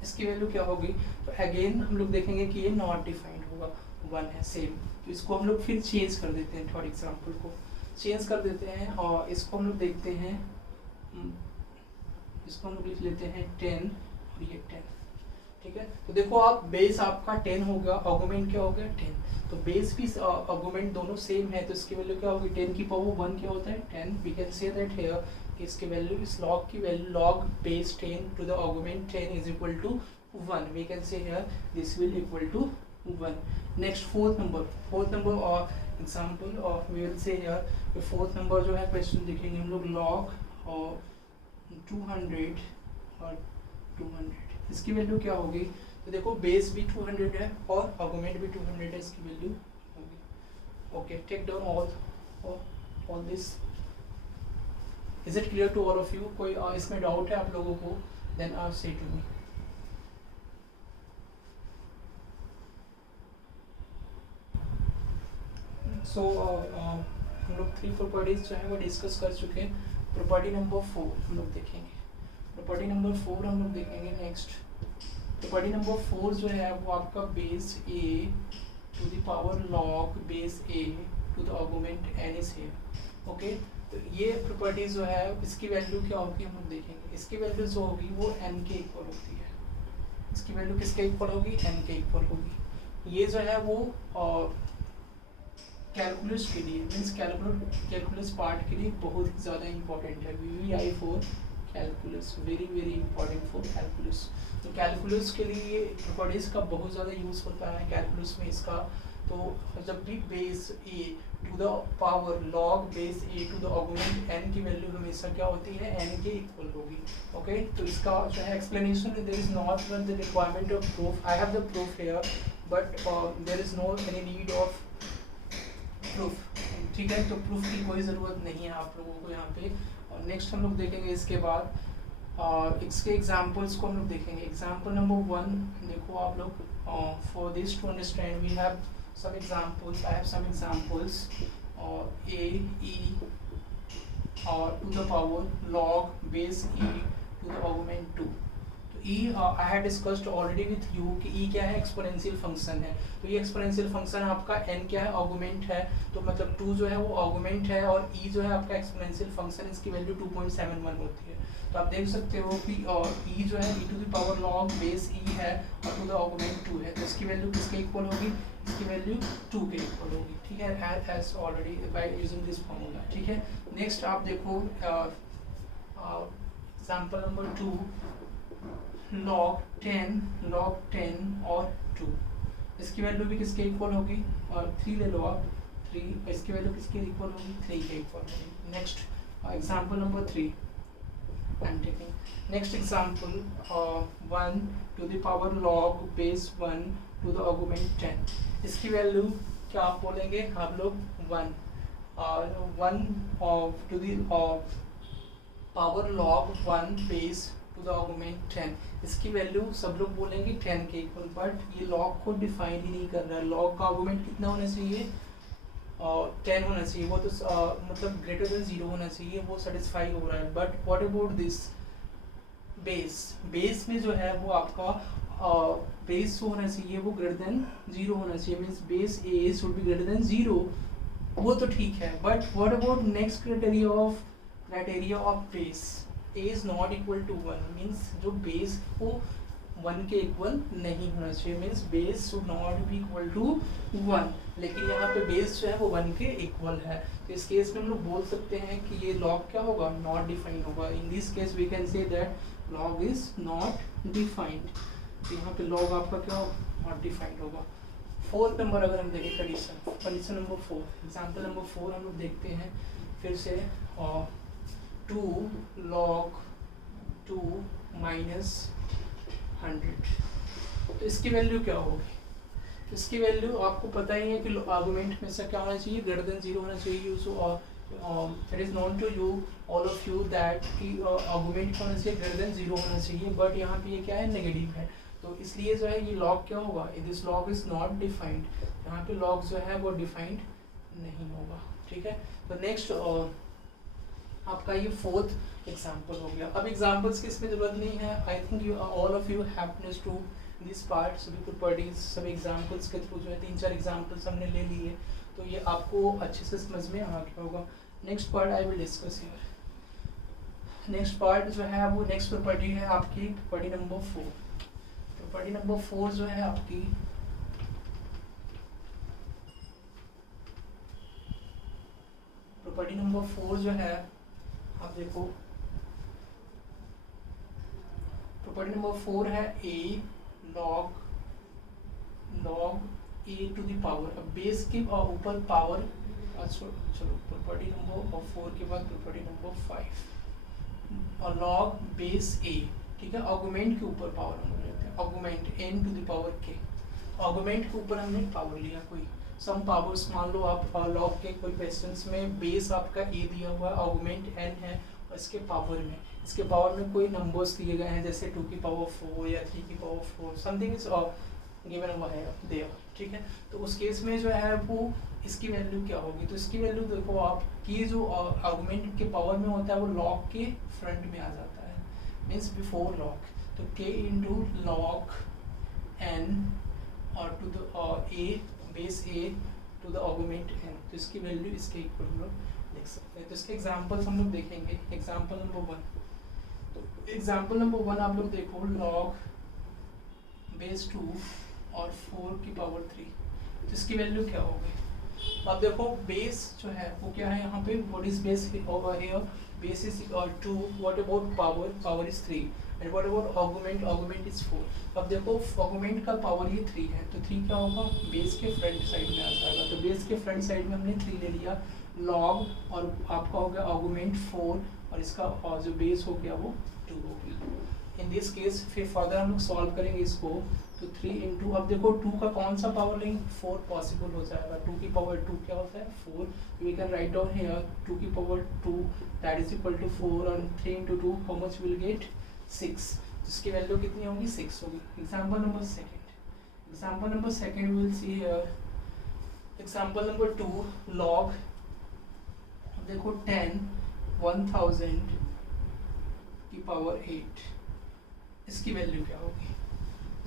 इसकी वैल्यू क्या होगी, तो अगेन हम लोग देखेंगे कि ये नॉट डिफाइंड होगा, 1 है सेम, तो इसको हम लोग फिर चेंज कर देते हैं, थर्ड एग्जांपल को चेंज कर देते हैं और इसको हम लोग देखते हैं, इसको हम लोग लिख लेते हैं 10 और ये 10, ठीक है। तो देखो आप बेस आपका 10 होगा, आर्गुमेंट क्या हो गया 10, तो बेस भी आर्गुमेंट दोनों सेम है, तो इसकी वैल्यू क्या होगी 10 की पावर 1 क्या होता है 10, we can say that here इसकी वैल्यू, इस लॉग की value log base 10 to the argument 10 is equal to 1, we can say here this will equal to 1। Next fourth number और example of we will say here fourth number जो है क्वेश्चन देखेंगे हम लोग लॉग और 200 और 200, इसकी वैल्यू क्या होगी, तो देखो बेस भी 200 है और आर्गुमेंट भी 200 है, इसकी वैल्यू होगी। Okay, take down all this. Is it clear to all of you, कोई इसमें डाउट है आप लोगों को, देन आप से टू मी। सो हम लोग 3 प्रॉपर्टीज जो है वो डिस्कस कर चुके हैं। प्रॉपर्टी नंबर 4 हम लोग देखेंगे, प्रॉपर्टी नंबर 4 हम लोग देखेंगे नेक्स्ट। प्रॉपर्टी नंबर 4 जो है वो आपका base a to the power log base a to the argument n is here. Okay, तो ये प्रॉपर्टीज जो है इसकी वैल्यू क्या होगी हम लोग देखेंगे, इसकी वैल्यू जो होगी वो n के इक्वल होती है, इसकी वैल्यू किसके इक्वल होगी n के इक्वल होगी। ये जो है वो कैलकुलस के लिए मीन्स कैलकुलस पार्ट के लिए बहुत ही ज़्यादा इंपॉर्टेंट है, VVI for calculus, very very important for calculus. तो कैलकुलस के लिए ये प्रॉपर्टीज का बहुत ज़्यादा यूज़ होता है कैलकुलस में इसका। तो जब भी base a to the power log base a to the argument n की वैल्यू हमेशा क्या होती है n के इक्वल होगी। ओके, तो इसका जो है explanation, there is not one the requirement of proof, I have the proof here but there is no any need of proof, ठीक है। तो प्रूफ की कोई ज़रूरत नहीं है आप लोगों को यहाँ पे। और नेक्स्ट हम लोग देखेंगे इसके बाद इसके एग्जांपल्स को हम लोग देखेंगे। एग्जांपल नंबर 1 देखो आप लोग, for this to understand we have some examples, I have some examples, a e to the power log base e to the augment 2। तो e I had discussed already with you कि e क्या है, एक्सपोनेंशियल फंक्शन है। तो ये एक्सपोनेंशियल फंक्शन आपका n क्या है, आर्गुमेंट है, तो मतलब 2 जो है वो आर्गुमेंट है और e जो है आपका एक्सपोनेंशियल फंक्शन, इसकी वैल्यू 2.71 होती है। तो आप देख सकते हो कि e जो है e to the power log base e है और टू द आर्गुमेंट 2 है, तो इसकी वैल्यू किसके इक्वल होगी, इसकी वैल्यू 2 के इक्वल होगी, ठीक है, as already by using this formula, ठीक है। नेक्स्ट आप देखो एग्जांपल नंबर 2 log 10 और 2, इसकी वैल्यू भी किसके इक्वल होगी, और 3 ले लो आप, 3, इसकी वैल्यू किसके इक्वल होगी, 3 के इक्वल होगी। Next example number 3 I am taking next example 1 to the power log base 1 to the argument 10, इसकी वैल्यू क्या आप बोलेंगे आप लोग 1 to the power log 1 base to the argument 10, इसकी वैल्यू सब लोग बोलेंगे 10 के इक्वल, बट ये लॉग को डिफाइन ही नहीं कर रहा है। लॉग का आर्गुमेंट कितना होना चाहिए, 10 होना चाहिए, वो तो मतलब ग्रेटर देन 0 होना चाहिए, वो सेटिस्फाई हो रहा है। But what about this base में जो है वो आपका बेस होना चाहिए वो ग्रेटर देन 0 होना चाहिए, means base a should be greater than 0, वो तो ठीक है। But what about next criteria of base, a is not equal to 1, means जो बेस को 1 के इक्वल नहीं होना चाहिए, means base should not be equal to 1, लेकिन यहाँ पे बेस जो है वो 1 के इक्वल है। तो इस केस में हम लोग बोल सकते हैं कि ये लॉग क्या होगा, नॉट डिफाइंड होगा। In this case we can say that log is not defined. तो यहाँ पे लॉग आपका क्या होगा, नॉट डिफाइंड होगा। फोर्थ नंबर अगर हम देखें कंडीशन नंबर 4, एग्जाम्पल नंबर 4 हम लोग देखते हैं फिर से। 2 log 2 माइनस 100, तो इसकी वैल्यू क्या होगी? इसकी वैल्यू आपको पता ही है कि आर्गुमेंट में से क्या होना चाहिए, ग्रेटर देन 0 होना चाहिए। So it is known to you all of you that कि आर्गुमेंट क्या होना चाहिए, ग्रेटर देन 0 होना चाहिए, बट यहाँ पे ये क्या है, नेगेटिव है। तो इसलिए जो है ये लॉग क्या होगा, this log is not defined. यहाँ पे लॉग जो है वो डिफाइंड नहीं होगा, ठीक है। तो नेक्स्ट आपका ये फोर्थ एग्जाम्पल हो गया। अब एग्जाम्पल्स की इसमें जरूरत नहीं है, I think you all of you happens to this part, सभी प्रॉपर्टीज सब एग्जाम्पल्स के थ्रू जो है 3-4 एग्जाम्पल्स हमने ले लिए, तो ये आपको अच्छे से समझ में आ गया होगा। Next part I will discuss here. Next part जो है वो नेक्स्ट प्रॉपर्टी है आपकी प्रॉपर्टी नंबर 4। प्रॉपर्टी नंबर 4 जो है आपकी प्रॉपर्टी नंबर 4 जो है आप देखो, प्रॉपर्टी नंबर 4 है a log a to the power. अब बेस के ऊपर पावर, चलो प्रॉपर्टी नंबर 4 के बाद प्रॉपर्टी नंबर 5 और log बेस a, ठीक है। आर्गुमेंट के ऊपर पावर हम लेते हैं, argument n to the power k। Argument के ऊपर हमने पावर लिया कोई सम पावर्स, मान लो आप लॉग के कोई क्वेश्चंस में बेस आपका a दिया हुआ है, आर्गुमेंट n है और इसके पावर में कोई नंबर्स दिए गए हैं जैसे 2 की पावर 4 या 3 की पावर 4, समथिंग इज गिवन हुआ है देयर, ठीक है। तो उस केस में जो है वो इसकी वैल्यू क्या होगी, तो इसकी वैल्यू देखो आप कि जो आर्गुमेंट के पावर में होता है वो लॉग के फ्रंट में आ जाता है, मीन्स बिफोर लॉग। तो k इंटू लॉग n और to the a base a to the argument n, तो इसकी वैल्यू इसके इक्वल हम लोग लिख सकते हैं। तो इसके एग्जांपल्स हम लोग देखेंगे। एग्जांपल नंबर 1, तो एग्जांपल नंबर 1 आप लोग देखो, लॉग बेस 2 और 4 की पावर 3, तो इसकी वैल्यू क्या होगी? तो आप देखो बेस जो है वो क्या है यहाँ पे, what is base over here, base is 2, what about power is 3, and what about argument is 4। अब देखो आर्गुमेंट का पावर ये 3 है, तो 3 क्या होगा, बेस के फ्रंट साइड में आ जाएगा। तो बेस के फ्रंट साइड में हमने 3 ले लिया, लॉग और आपका हो गया आर्गुमेंट 4 और इसका जो बेस हो गया वो 2 हो गया। इन दिस केस फिर फर्दर हम लोग सॉल्व करेंगे इसको, तो 3 इंटू, अब देखो 2 का कौन सा पावर लेंगे, 4 पॉसिबल हो जाएगा। 2 की पावर 2 क्या होता है, 4। We can write down here 2 की power 2 that is equal to 4 और 3 into 2 how much will get 6, इसकी वैल्यू कितनी होगी, 6 होगी। Example number second will see here, example number 2 log देखो 10 1000 की पावर 8, इसकी वैल्यू क्या होगी?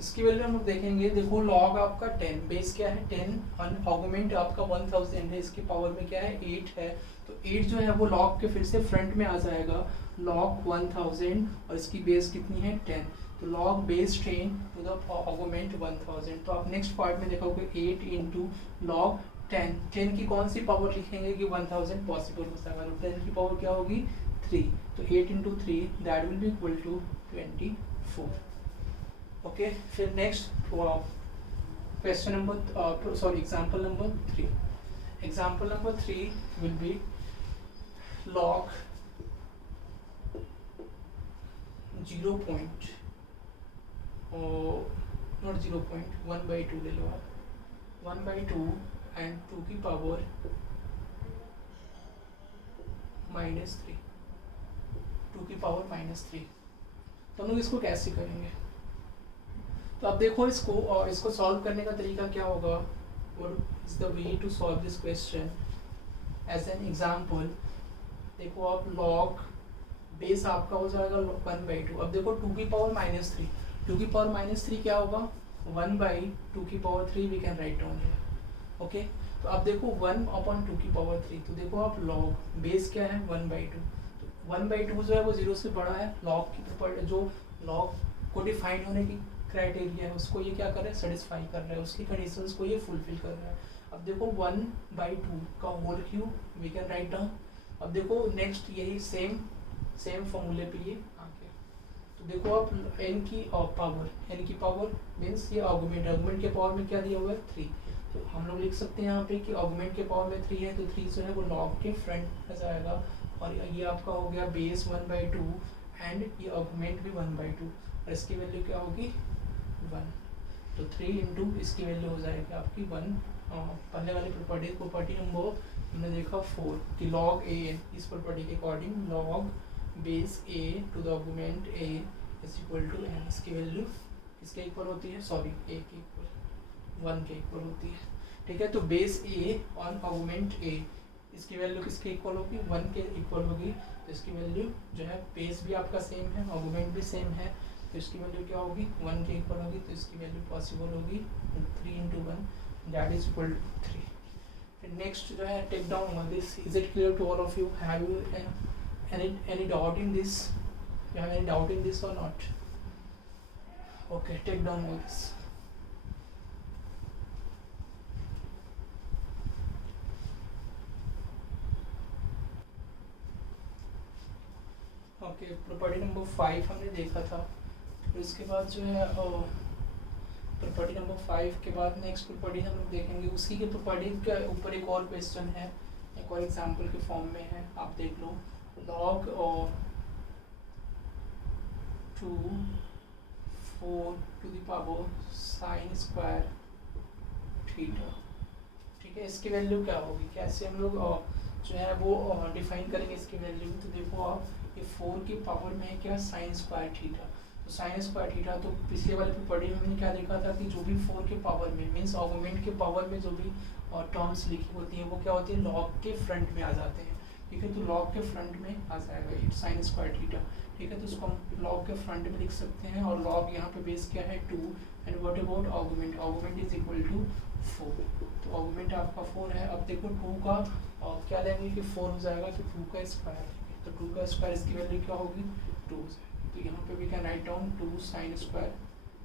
इसकी वैल्यू हम लोग देखेंगे। देखो लॉग आपका 10, बेस क्या है 10, आर्गुमेंट आपका 1000 है, इसके पावर में क्या है 8 है, तो 8 जो है वो लॉग के फिर से फ्रंट में आ जाएगा, लॉग 1000 और इसकी बेस कितनी है 10, तो log base 10 to the argument 1000। तो आप नेक्स्ट पार्ट में देखोगे 8 इंटू लॉग 10 की कौन सी पावर लिखेंगे कि 1000 पॉसिबल हो जाएगा, तो 10 की पावर क्या होगी 3, तो 8 into 3 that will be equal to 24। Okay, फिर next question number example number 3। Example number 3 will be log 0 point not 0.1/2 ले लो आप, 1/2 एंड 2 की पावर -3, 2 की पावर -3। तो हम लोग इसको कैसे करेंगे? तो अब देखो इसको सॉल्व करने का तरीका क्या होगा, what is the way to solve this question as an example. देखो आप लॉग बेस आपका हो जाएगा 1/2। अब देखो 2 की पावर -3, 2 की पावर -3 क्या होगा, 1/2 की power 3 we can write down here. Okay, तो अब देखो 1/2 की पावर 3, तो देखो आप लॉग बेस क्या है 1/2, तो 1/2 जो है वो 0 से बड़ा है, लॉग की प्रॉपर्टी जो लॉग को डिफाइन होने की क्राइटेरिया है उसको ये क्या कर रहा है, सेटिस्फाई कर रहा है, उसकी कंडीशंस को ये फुलफिल कर रहा है। अब देखो 1/2 का whole cube we can write down. अब देखो नेक्स्ट यही सेम फॉर्मूले पे ये आ गया। तो देखो आप n की पावर मीन्स ये आर्गुमेंट के पावर में क्या दिया हुआ है 3, तो हम लोग लिख सकते हैं यहाँ पे कि आर्गुमेंट के पावर में 3 है, तो 3 जो है वो लॉग के फ्रंट में जाएगा, और ये आपका हो गया बेस 1/2 एंड ये आर्गुमेंट भी 1/2, और इसकी वैल्यू क्या होगी 1, तो 3 इंटू इसकी वैल्यू हो जाएगी आपकी 1। पहले वाली प्रॉपर्टी नंबर हमने देखा 4 कि log a, इस प्रॉपर्टी के according log base a to the argument a is equal to n, इसकी वैल्यू किसके इक्वल होती है, सॉरी a के इक्वल 1 के इक्वल होती है, ठीक है। तो base a on argument a, इसकी वैल्यू किसके इक्वल होगी 1 के इक्वल होगी, तो इसकी वैल्यू जो है बेस भी आपका सेम है, आर्गुमेंट भी सेम है, तो इसकी वैल्यू क्या होगी 1 के इक्वल होगी, तो इसकी वैल्यू पॉसिबल होगी 3 into 1 that is equal to 3। फिर नेक्स्ट जो है take down all this, is it clear to all of you, have you any doubt in this, you have any doubt in this or not? Okay, take down all this. Okay, property number 5 हमने देखा था, फिर उसके बाद जो है प्रॉपर्टी नंबर 5 के बाद नेक्स्ट प्रॉपर्टी हम लोग देखेंगे, उसी के प्रॉपर्टी के ऊपर एक और क्वेश्चन है, एक और एग्जांपल के फॉर्म में है, आप देख लो। log of 2 4 to the power sin square theta, ठीक है। इसकी वैल्यू क्या होगी, कैसे हम लोग जो है वो डिफाइन करेंगे इसकी वैल्यू, तो देखो आप ये 4 की पावर में है क्या साइन स्क्वायर थीटा, तो साइन स्क्वायर थीटा, तो पिछले वाले प्रॉपर्टी में हमने क्या देखा था कि जो भी 4 के पावर में मीन्स आर्गुमेंट के पावर में जो भी टर्म्स लिखी होती हैं वो क्या होती है लॉग के फ्रंट में आ जाते हैं, ठीक है। तो लॉग के फ्रंट में आ जाएगा ये साइन स्क्वायर थीटा, ठीक है। तो उसको हम लॉग के फ्रंट में लिख सकते हैं, और लॉग यहाँ पे बेस क्या है 2 and what about argument is equal to 4, तो आर्गुमेंट आपका 4 है। अब देखो 2 का क्या लेंगे कि 4 हो जाएगा, तो 2 का स्क्वायर, तो 2 का स्क्वायर इसकी वैल्यू क्या होगी 2 हो जाएगी, तो यहाँ पे we can write down 2 sine square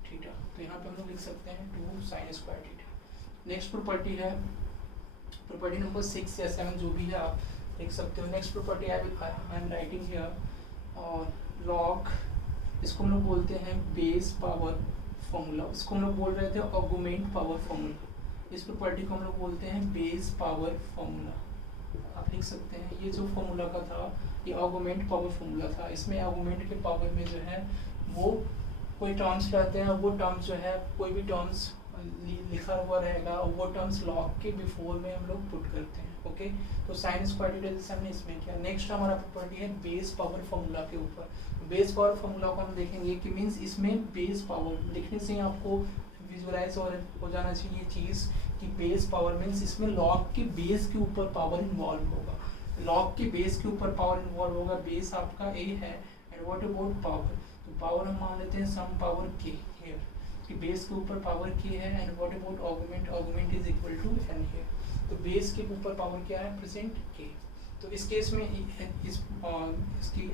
theta, तो यहाँ पे हम लोग लिख सकते हैं 2 sine square theta. Next property है प्रॉपर्टी नंबर 6 या 7 जो भी है आप देख सकते हो। Next property I am writing here, और लॉग, इसको हम लोग बोलते हैं बेस पावर फॉर्मूला, इसको हम लोग बोल रहे थे आर्गुमेंट पावर फॉर्मूला, इस प्रॉपर्टी को हम लोग बोलते हैं बेस पावर फॉर्मूला, आप लिख सकते हैं। ये जो फॉर्मूला का था ये आर्गुमेंट पावर फॉर्मूला था, इसमें आर्गुमेंट के पावर में जो है वो कोई टर्म्स रहते हैं, वो टर्म्स जो है कोई भी टर्म्स लिखा हुआ रहेगा, और वो टर्म्स लॉग के बिफोर में हम लोग पुट करते हैं, ओके। तो साइन स्क्वायर थीटा जैसे हमने इसमें किया। नेक्स्ट हमारा प्रॉपर्टी है बेस पावर फॉर्मूला के ऊपर, बेस पावर फॉर्मूला को हम देखेंगे कि मीन्स इसमें बेस पावर लिखने से ही आपको विजुअलाइज हो जाना चाहिए चीज़ कि बेस पावर मीन्स इसमें लॉग के बेस के ऊपर पावर इन्वॉल्व होगा, लॉग के बेस के ऊपर पावर इन्वॉल्व होगा, बेस आपका ए है एंड व्हाट अबाउट पावर, तो पावर हम मान लेते हैं सम पावर के हियर, कि बेस के ऊपर पावर के है and what about argument is equal to n here, तो बेस के ऊपर पावर क्या है प्रेजेंट के, तो इस केस में इसकी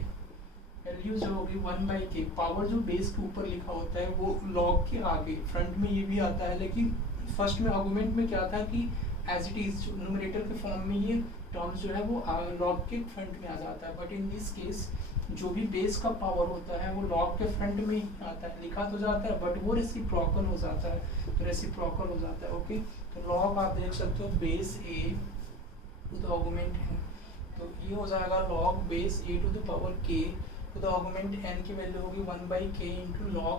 वैल्यू जो होगी 1/k, पावर जो बेस के ऊपर लिखा होता है वो लॉग के आगे फ्रंट में ये भी आता है, लेकिन फर्स्ट में आर्गुमेंट में क्या था कि एज इट इज न्यूमरेटर के फॉर्म में ये टर्म्स जो है वो लॉग के फ्रंट में आ जाता है, बट इन दिस केस जो भी बेस का पावर होता है वो लॉग के फ्रंट में ही आता है, लिखा तो जाता है बट वो रेसिप्रोकल हो जाता है, तो रेसिप्रोकल हो जाता है, ओके। तो लॉग आप देख सकते हो base a to the argument है, तो ये हो जाएगा log base a to the power k to the argument n की वैल्यू होगी 1/k into log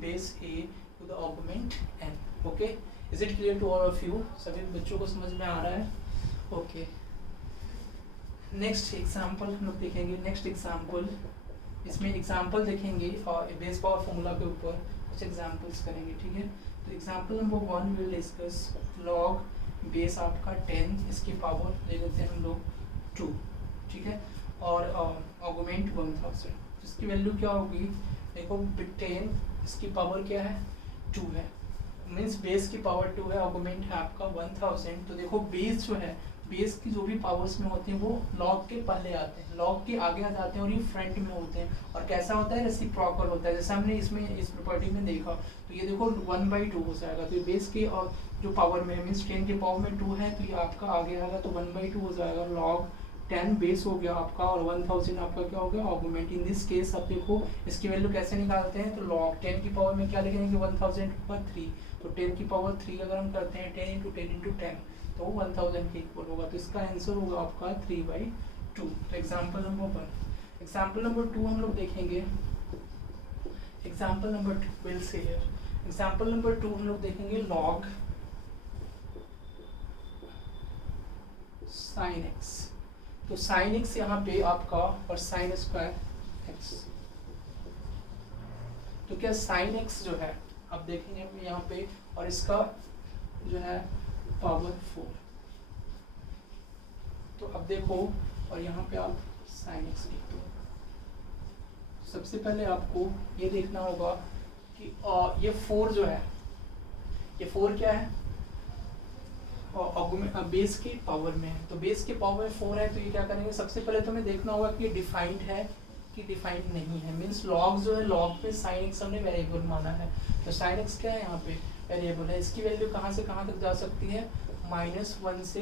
base a to the argument n, okay. Is it clear to all of you, सभी बच्चों को समझ में आ रहा है, ओके। नेक्स्ट एग्जाम्पल हम लोग देखेंगे, नेक्स्ट एग्जाम्पल, इसमें एग्जाम्पल देखेंगे और बेस पावर फॉर्मूला के ऊपर कुछ एग्जाम्पल्स करेंगे, ठीक है। तो example number 1 will discuss log base आपका 10, इसकी पावर ले लेते हैं हम लोग 2, ठीक है, और आर्गुमेंट 1000, इसकी वैल्यू क्या होगी, देखो 10 इसकी पावर क्या है 2 है, मीन्स बेस की पावर 2 है, आर्गुमेंट है आपका 1000, तो देखो बेस जो है बेस की जो भी पावर्स में होते हैं वो लॉग के पहले आते हैं, लॉग के आगे आ जाते हैं और ये फ्रंट में होते हैं। और कैसा होता है, रेसिप्रोकल होता है, जैसे हमने इसमें इस प्रॉपर्टी में देखा। तो ये देखो 1/2 हो जाएगा, तो ये बेस के और जो पावर में मीन्स 10 के पावर में 2 है, तो ये आपका आगे आएगा तो 1/2 हो जाएगा। लॉग 10 बेस हो गया आपका और 1000 आपका क्या हो गया, आर्गुमेंट। इन दिस केस अब देखो इसकी वैल्यू कैसे निकालते हैं, तो लॉग 10 की पावर में क्या लिखेंगे, 1000 पर 3, तो 10 की पावर 3 अगर हम करते हैं 10 × 10 × 10 तो 1000 के इक्वल होगा। तो इसका आंसर होगा आपका 3/2। तो एग्जाम्पल नंबर 1। एग्जाम्पल नंबर 2 हम लोग देखेंगे। Example number 2 will say here. Example number 2 हम लोग देखेंगे लॉग साइन एक्स। तो साइन एक्स यहाँ पे आपका और साइन स्क्वायर एक्स। तो क्या साइन एक्स जो है आप देखेंगे हम यहाँ पे, और इसका जो है पावर 4। तो अब देखो और यहाँ पे आप साइन एक्स लिख दो। सबसे पहले आपको ये देखना होगा कि ये 4 जो है, ये 4 क्या है, बेस के पावर में है। तो बेस के पावर में 4 है, तो ये क्या करेंगे, सबसे पहले तो हमें देखना होगा कि ये डिफाइंड है कि डिफाइंड नहीं है। मीन्स लॉग जो है, लॉग पे साइन एक्स हमने वेरिएबल माना है, तो साइन एक्स क्या है यहाँ पे वेरिएबल है। इसकी वैल्यू कहाँ से कहाँ तक जा सकती है, -1 से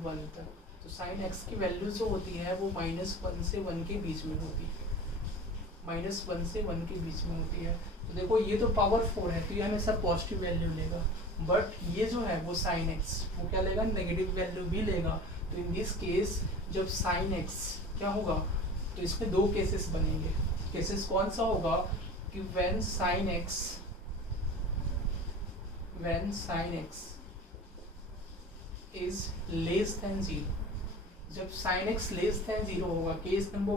1 तक। तो साइन एक्स की वैल्यू जो होती है वो -1 से 1 के बीच में होती है, -1 से 1 के बीच में होती है। तो देखो ये तो पावर 4 है, तो ये हमेशा पॉजिटिव वैल्यू लेगा। बट ये जो है वो साइन एक्स वो क्या लेगा, नेगेटिव वैल्यू भी लेगा। तो इन दिस केस जब साइन एक्स क्या होगा, तो इसमें 2 केसेस बनेंगे। केसेस कौन सा होगा कि when sine x is less than 0, जब साइन एक्स लेस देन 0 होगा, case number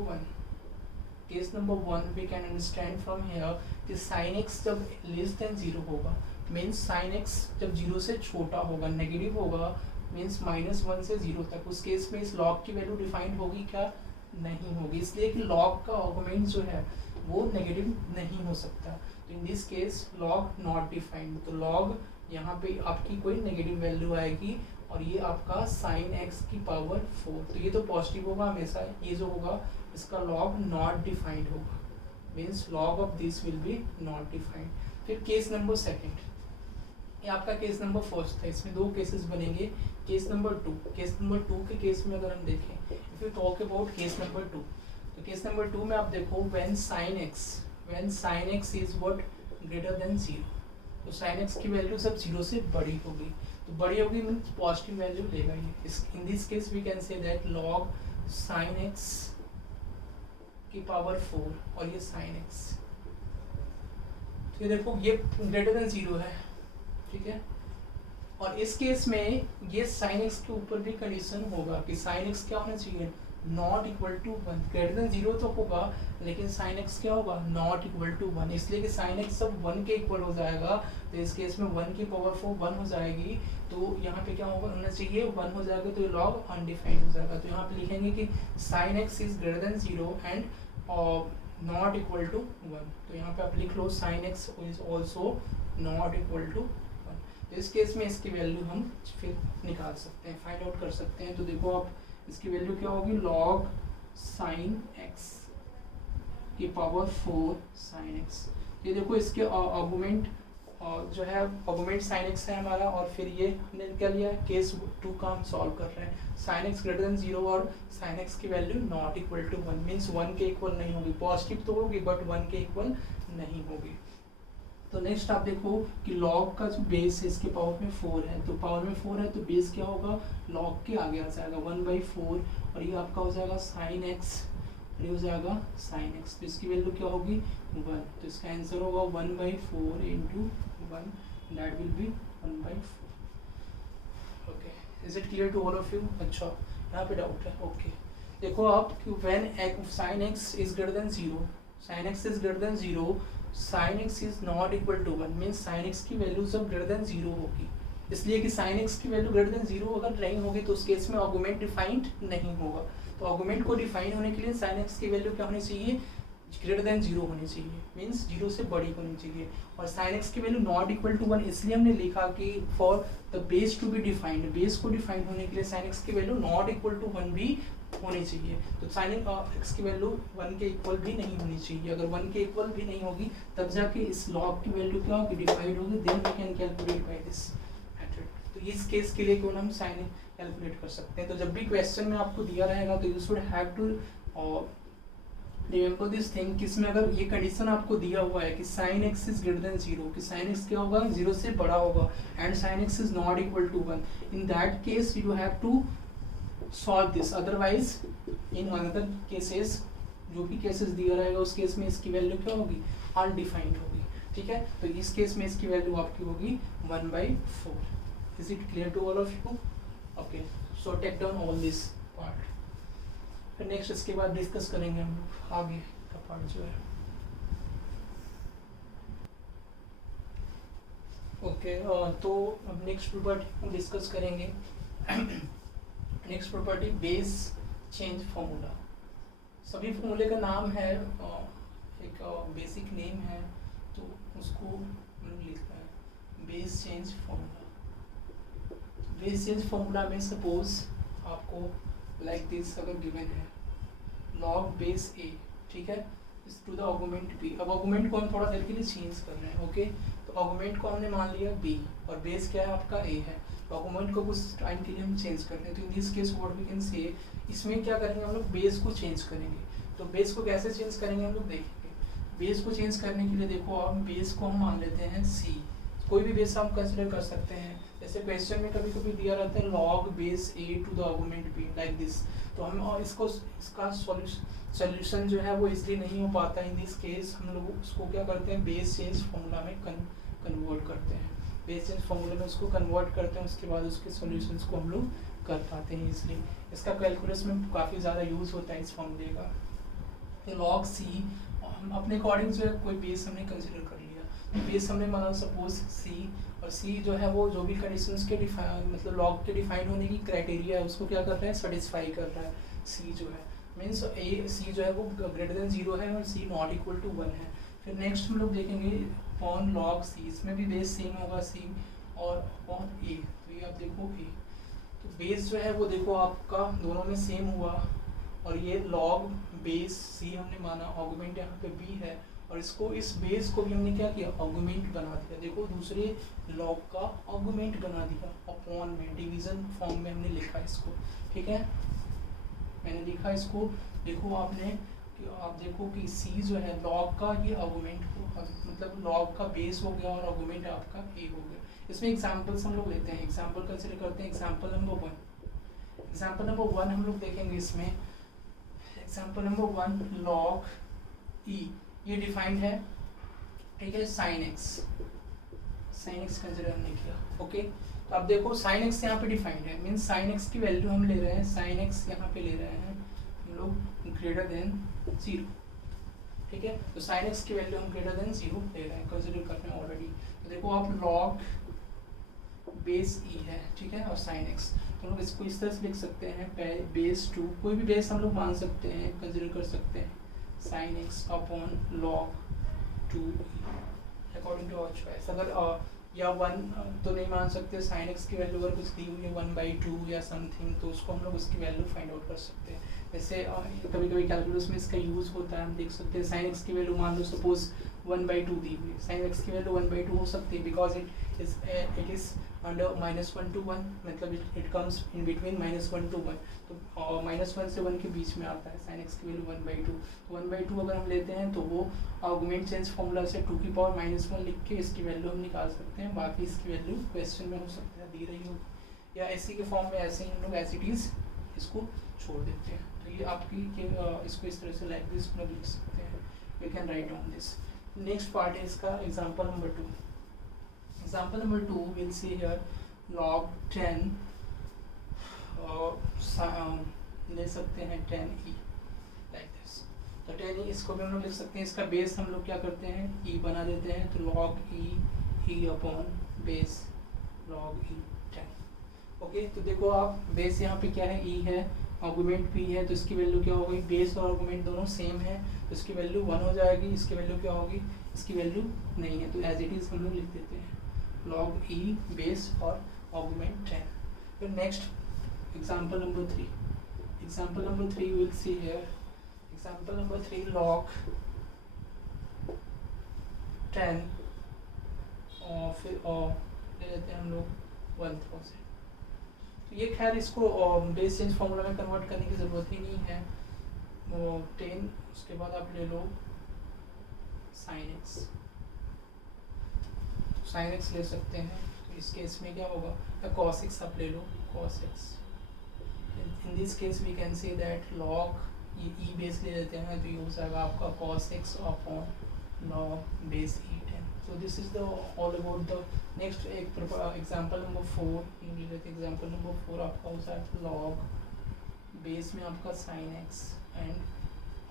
1 we can understand from here कि साइन एक्स जब लेस देन 0 होगा मीन्स साइन एक्स जब 0 से छोटा होगा, नेगेटिव होगा, मीन्स -1 से 0 तक, उस केस में इस लॉग की वैल्यू डिफाइंड होगी क्या, नहीं होगी। इसलिए कि लॉग का आर्गुमेंट जो है वो नेगेटिव नहीं हो सकता। तो in this case log not defined. तो लॉग यहाँ पे आपकी कोई नेगेटिव वैल्यू आएगी और ये आपका साइन एक्स की पावर 4, तो ये तो पॉजिटिव होगा हमेशा। ये जो होगा इसका लॉग नॉट डिफाइंड होगा, means log of this will B not defined. फिर केस नंबर 2, ये आपका केस नंबर 1 था, इसमें 2 केसेस बनेंगे। केस नंबर 2, केस नंबर 2 के केस में अगर हम देखें, if you talk about case number 2, तो केस नंबर 2 में आप देखो when sine x is what greater than 0, तो साइन एक्स की वैल्यू सब 0 से बड़ी होगी। तो बड़ी होगी मीन्स पॉजिटिव वैल्यू लेगा ये। In this case we can say that log sine x की पावर 4 और ये साइन एक्स, तो ये देखो ये ग्रेटर देन 0 है, ठीक है। और इस केस में ये साइन एक्स के ऊपर भी कंडीशन होगा कि साइन एक्स क्या होना चाहिए, not equal to 1। Greater than 0 तो होगा लेकिन साइन एक्स क्या होगा, नॉट इक्वल टू 1, इसलिए कि साइन एक्स सब 1 के इक्वल हो जाएगा। तो इस केस में 1 की पावर 4 1 हो जाएगी, तो यहाँ पे क्या होना चाहिए, 1 हो जाएगा, तो ये लॉग अनडिफाइंड हो जाएगा। तो यहाँ पे लिखेंगे कि sine x is greater than 0 and not equal to 1। तो यहाँ पे आप लिख लो sine x is also not equal to 1। इस केस में इसकी वैल्यू हम फिर निकाल सकते हैं, फाइंड आउट कर सकते हैं। तो देखो आप इसकी वैल्यू क्या होगी, लॉग साइन एक्स की पावर 4 साइन एक्स। ये देखो इसके आर्गुमेंट जो है आर्गुमेंट साइन एक्स है हमारा, और फिर ये हमने क्या लिया है, केस 2 का हम सॉल्व कर रहे हैं। साइन एक्स ग्रेटर देन 0 और साइन एक्स की value not equal to 1, means 1 के इक्वल नहीं होगी। पॉजिटिव तो होगी बट 1 के इक्वल नहीं होगी। तो नेक्स्ट आप देखो कि log का जो बेस है इसके पावर में 4 है, तो पावर में 4 है तो बेस क्या होगा, log के आगे आ जाएगा 1/4, और ये आपका हो जाएगा sin x, और ये हो जाएगा sin x। तो इसकी वैल्यू क्या होगी 1, तो इसका आंसर होगा 1/4 × 1, that will be 1/4। Okay, is it clear to all of you? अच्छा, यहाँ पे डाउट है। ओके, देखो आप कि when sin x is greater than 0, sin x is greater than 0, sin x is not equal to 1, means sin x की वैल्यू सब ग्रेटर देन 0 होगी। इसलिए कि sin x की वैल्यू ग्रेटर देन 0 अगर नहीं होगी तो उस केस में आर्गुमेंट डिफाइंड नहीं होगा। तो आर्गुमेंट को डिफाइन होने के लिए sin x की वैल्यू क्या होनी चाहिए, ग्रेटर देन 0 होनी चाहिए, मीन्स 0 से बड़ी होनी चाहिए। और साइन एक्स की वैल्यू नॉट इक्वल टू 1 इसलिए हमने लिखा कि for the base to be defined, base को डिफाइन होने के लिए साइन एक्स की वैल्यू नॉट इक्वल टू 1 भी होनी चाहिए। तो साइन एक्स की वैल्यू 1 के इक्वल भी नहीं होनी चाहिए। अगर 1 के इक्वल भी नहीं होगी तब जाके इस लॉग की वैल्यू क्या होगी, डिवाइड होगी, then we can calculate by this method. तो इस केस के लिए कौन हम साइन कैलकुलेट कर सकते हैं। तो जब भी क्वेश्चन में आपको दिया रहेगा तो you should have to remember this thing, किसमें अगर ये कंडीशन आपको दिया हुआ है कि sine x is greater than 0, कि साइन एक्स क्या होगा, 0 से बड़ा होगा, and sine x is not equal to 1, in that case you have to solve this. Otherwise in another cases, जो भी केसेस दिया रहेगा उस केस में इसकी वैल्यू क्या होगी, अनडिफाइंड होगी। ठीक है, तो इस केस में इसकी वैल्यू आपकी होगी 1/4। Is it clear to all of you? Okay, so take down all this part. फिर नेक्स्ट इसके बाद डिस्कस करेंगे हम लोग आगे का पार्ट जो है। ओके, तो अब नेक्स्ट प्रॉपर्टी हम डिस्कस करेंगे। Next property base change formula. सभी फॉर्मूले का नाम है एक बेसिक नेम है, तो उसको हम लोग लिखना है base change formula. Base change formula में सपोज आपको लाइक दिस अगर गिवन है लॉग बेस ए, ठीक है, इस टू द आर्गुमेंट बी। अब आर्गुमेंट को हम थोड़ा देर के लिए चेंज कर रहे हैं। ओके, तो आर्गुमेंट को हमने मान लिया बी और बेस क्या है आपका ए है। तो आर्गुमेंट को कुछ टाइम के लिए हम चेंज करते हैं। तो in this case what we can say, इसमें क्या करेंगे हम लोग, बेस को चेंज करेंगे। तो बेस को कैसे चेंज करेंगे हम लोग देखेंगे। बेस को चेंज करने के लिए देखो, हम बेस को हम मान लेते हैं सी, कोई भी बेस हम कंसिडर कर सकते हैं। जैसे क्वेश्चन में कभी कभी दिया रहता है log base a to the argument b like this, तो हम इसका सॉल्यूशन जो है वो इसलिए नहीं हो पाता। इन दिस केस हम लोग उसको क्या करते हैं, बेस चेंज फॉर्मूला में कन्वर्ट करते हैं। बेस चेंज फॉर्मूला में उसको कन्वर्ट करते हैं, उसके बाद उसके सॉल्यूशंस को हम लोग कर पाते हैं। इसलिए इसका कैलकुलस में काफ़ी ज़्यादा यूज़ होता है इस फॉर्मूले का। लॉग सी हम अपने अकॉर्डिंग जो है कोई बेस हमने कंसिडर कर लिया, तो बेस हमने माना सपोज सी, और सी जो है वो जो भी कंडीशंस के मतलब लॉग के डिफाइन होने की क्राइटेरिया है उसको क्या कर रहा है, सेटिस्फाई कर रहा है। सी जो है मीन्स ए सी जो है वो ग्रेटर देन 0 है और सी नॉट इक्वल टू 1 है। फिर नेक्स्ट हम लोग देखेंगे अपॉन लॉग सी, इसमें भी बेस सेम होगा सी, और अपॉन ए, तो ये आप देखो ए, तो बेस जो है वो देखो आपका दोनों में सेम हुआ, और ये लॉग बेस सी हमने माना, आर्गुमेंट यहाँ पे बी है, और इसको इस बेस को भी हमने क्या किया, आर्गुमेंट बना दिया। देखो दूसरे लॉग का आर्गुमेंट बना दिया, अपॉन में डिवीजन फॉर्म में हमने लिखा इसको। ठीक है, मैंने लिखा इसको, देखो आपने कि आप देखो कि सी जो है लॉग का ये आर्गुमेंट मतलब लॉग का बेस हो गया और आर्गुमेंट आपका ए हो गया। इसमें एग्जांपल्स हम लोग लेते हैं, एग्जांपल कंसीडर करते हैं। एग्जांपल नंबर 1, एग्जांपल नंबर 1 हम लोग देखेंगे इसमें। एग्जांपल नंबर 1 लॉग ई, ये डिफाइंड है, ठीक है, साइन एक्स कंसिडर हमने किया। ओके, तो अब देखो साइन एक्स यहाँ पे डिफाइंड है, मीन्स साइन एक्स की वैल्यू हम ले रहे हैं, साइन एक्स यहाँ पे ले रहे हैं हम लोग ग्रेटर देन 0। ठीक है, तो साइन एक्स की वैल्यू हम ग्रेटर देन 0 ले रहे हैं, कंसिडर कर रहे हैं ऑलरेडी। तो देखो आप लॉग बेस ई है, ठीक है, और साइन एक्स, तो हम लोग इसको इस तरह से लिख सकते हैं, बेस 2, कोई भी बेस हम लोग मान सकते हैं, कंसिडर कर सकते हैं, sine x upon log 2 according to our choice. अगर या 1 तो नहीं मान सकते, साइन एक्स की वैल्यू अगर कुछ दी हुई है 1/2 या समथिंग, तो उसको हम लोग उसकी वैल्यू फाइंड आउट कर सकते हैं। जैसे कभी कभी कैलकुलस में इसका यूज़ होता है, हम देख सकते हैं साइन एक्स की वैल्यू मान लो सपोज 1/2 दी हुई है, साइन एक्स की वैल्यू 1/2 हो सकती है, because it is under -1 to 1, मतलब it comes in between -1 to 1, तो -1 से 1 के बीच में आता है साइन एक्स की वैल्यू 1/2। तो 1/2 अगर हम लेते हैं तो वो आर्गुमेंट चेंज फॉर्मूला से 2 की पावर -1 लिख के इसकी वैल्यू हम निकाल सकते हैं। बाकी इसकी वैल्यू क्वेश्चन में हो सकता है दी रही हो, या ऐसी के फॉर्म में ऐसे ही हम लोग एज इट इज़ इसको छोड़ देते हैं। तो ये आपकी इसको इस तरह से लाइक दिस हम लिख सकते हैं, we can write on this. Next part है इसका example number 2। Example number 2, we'll see here log 10 ले सकते हैं 10e like this। तो 10e इसको भी हम लोग लिख सकते हैं, इसका बेस हम लोग क्या करते हैं, e बना देते हैं, तो log e upon base log e 10। Okay, तो देखो आप बेस यहाँ पे क्या है, e है, आर्गुमेंट p है तो इसकी वैल्यू क्या होगी, बेस और आर्गुमेंट दोनों सेम है तो इसकी वैल्यू 1 हो जाएगी, इसकी वैल्यू क्या होगी, इसकी वैल्यू नहीं है तो एज इट इज हम लोग लिख देते हैं लॉग e बेस और आर्गुमेंट 10। फिर next example number 3, example number 3 will see here, example number 3 log 10 और फिर ले लेते हैं हम लोग 1000। तो ये खैर इसको बेस चेंज फार्मूला में कन्वर्ट करने की ज़रूरत ही नहीं है, वो 10 उसके बाद आप ले लो sin x, sin x ले सकते हैं तो इस केस में क्या होगा, या cos x आप ले लो cos x। In this case we can say that log ये e बेस ले लेते हैं तो ये हो जाएगा आपका cos x upon log base e 10। So this is the all about the next example number 4, example number 4 आपका हो जाएगा log बेस में आपका sin x एंड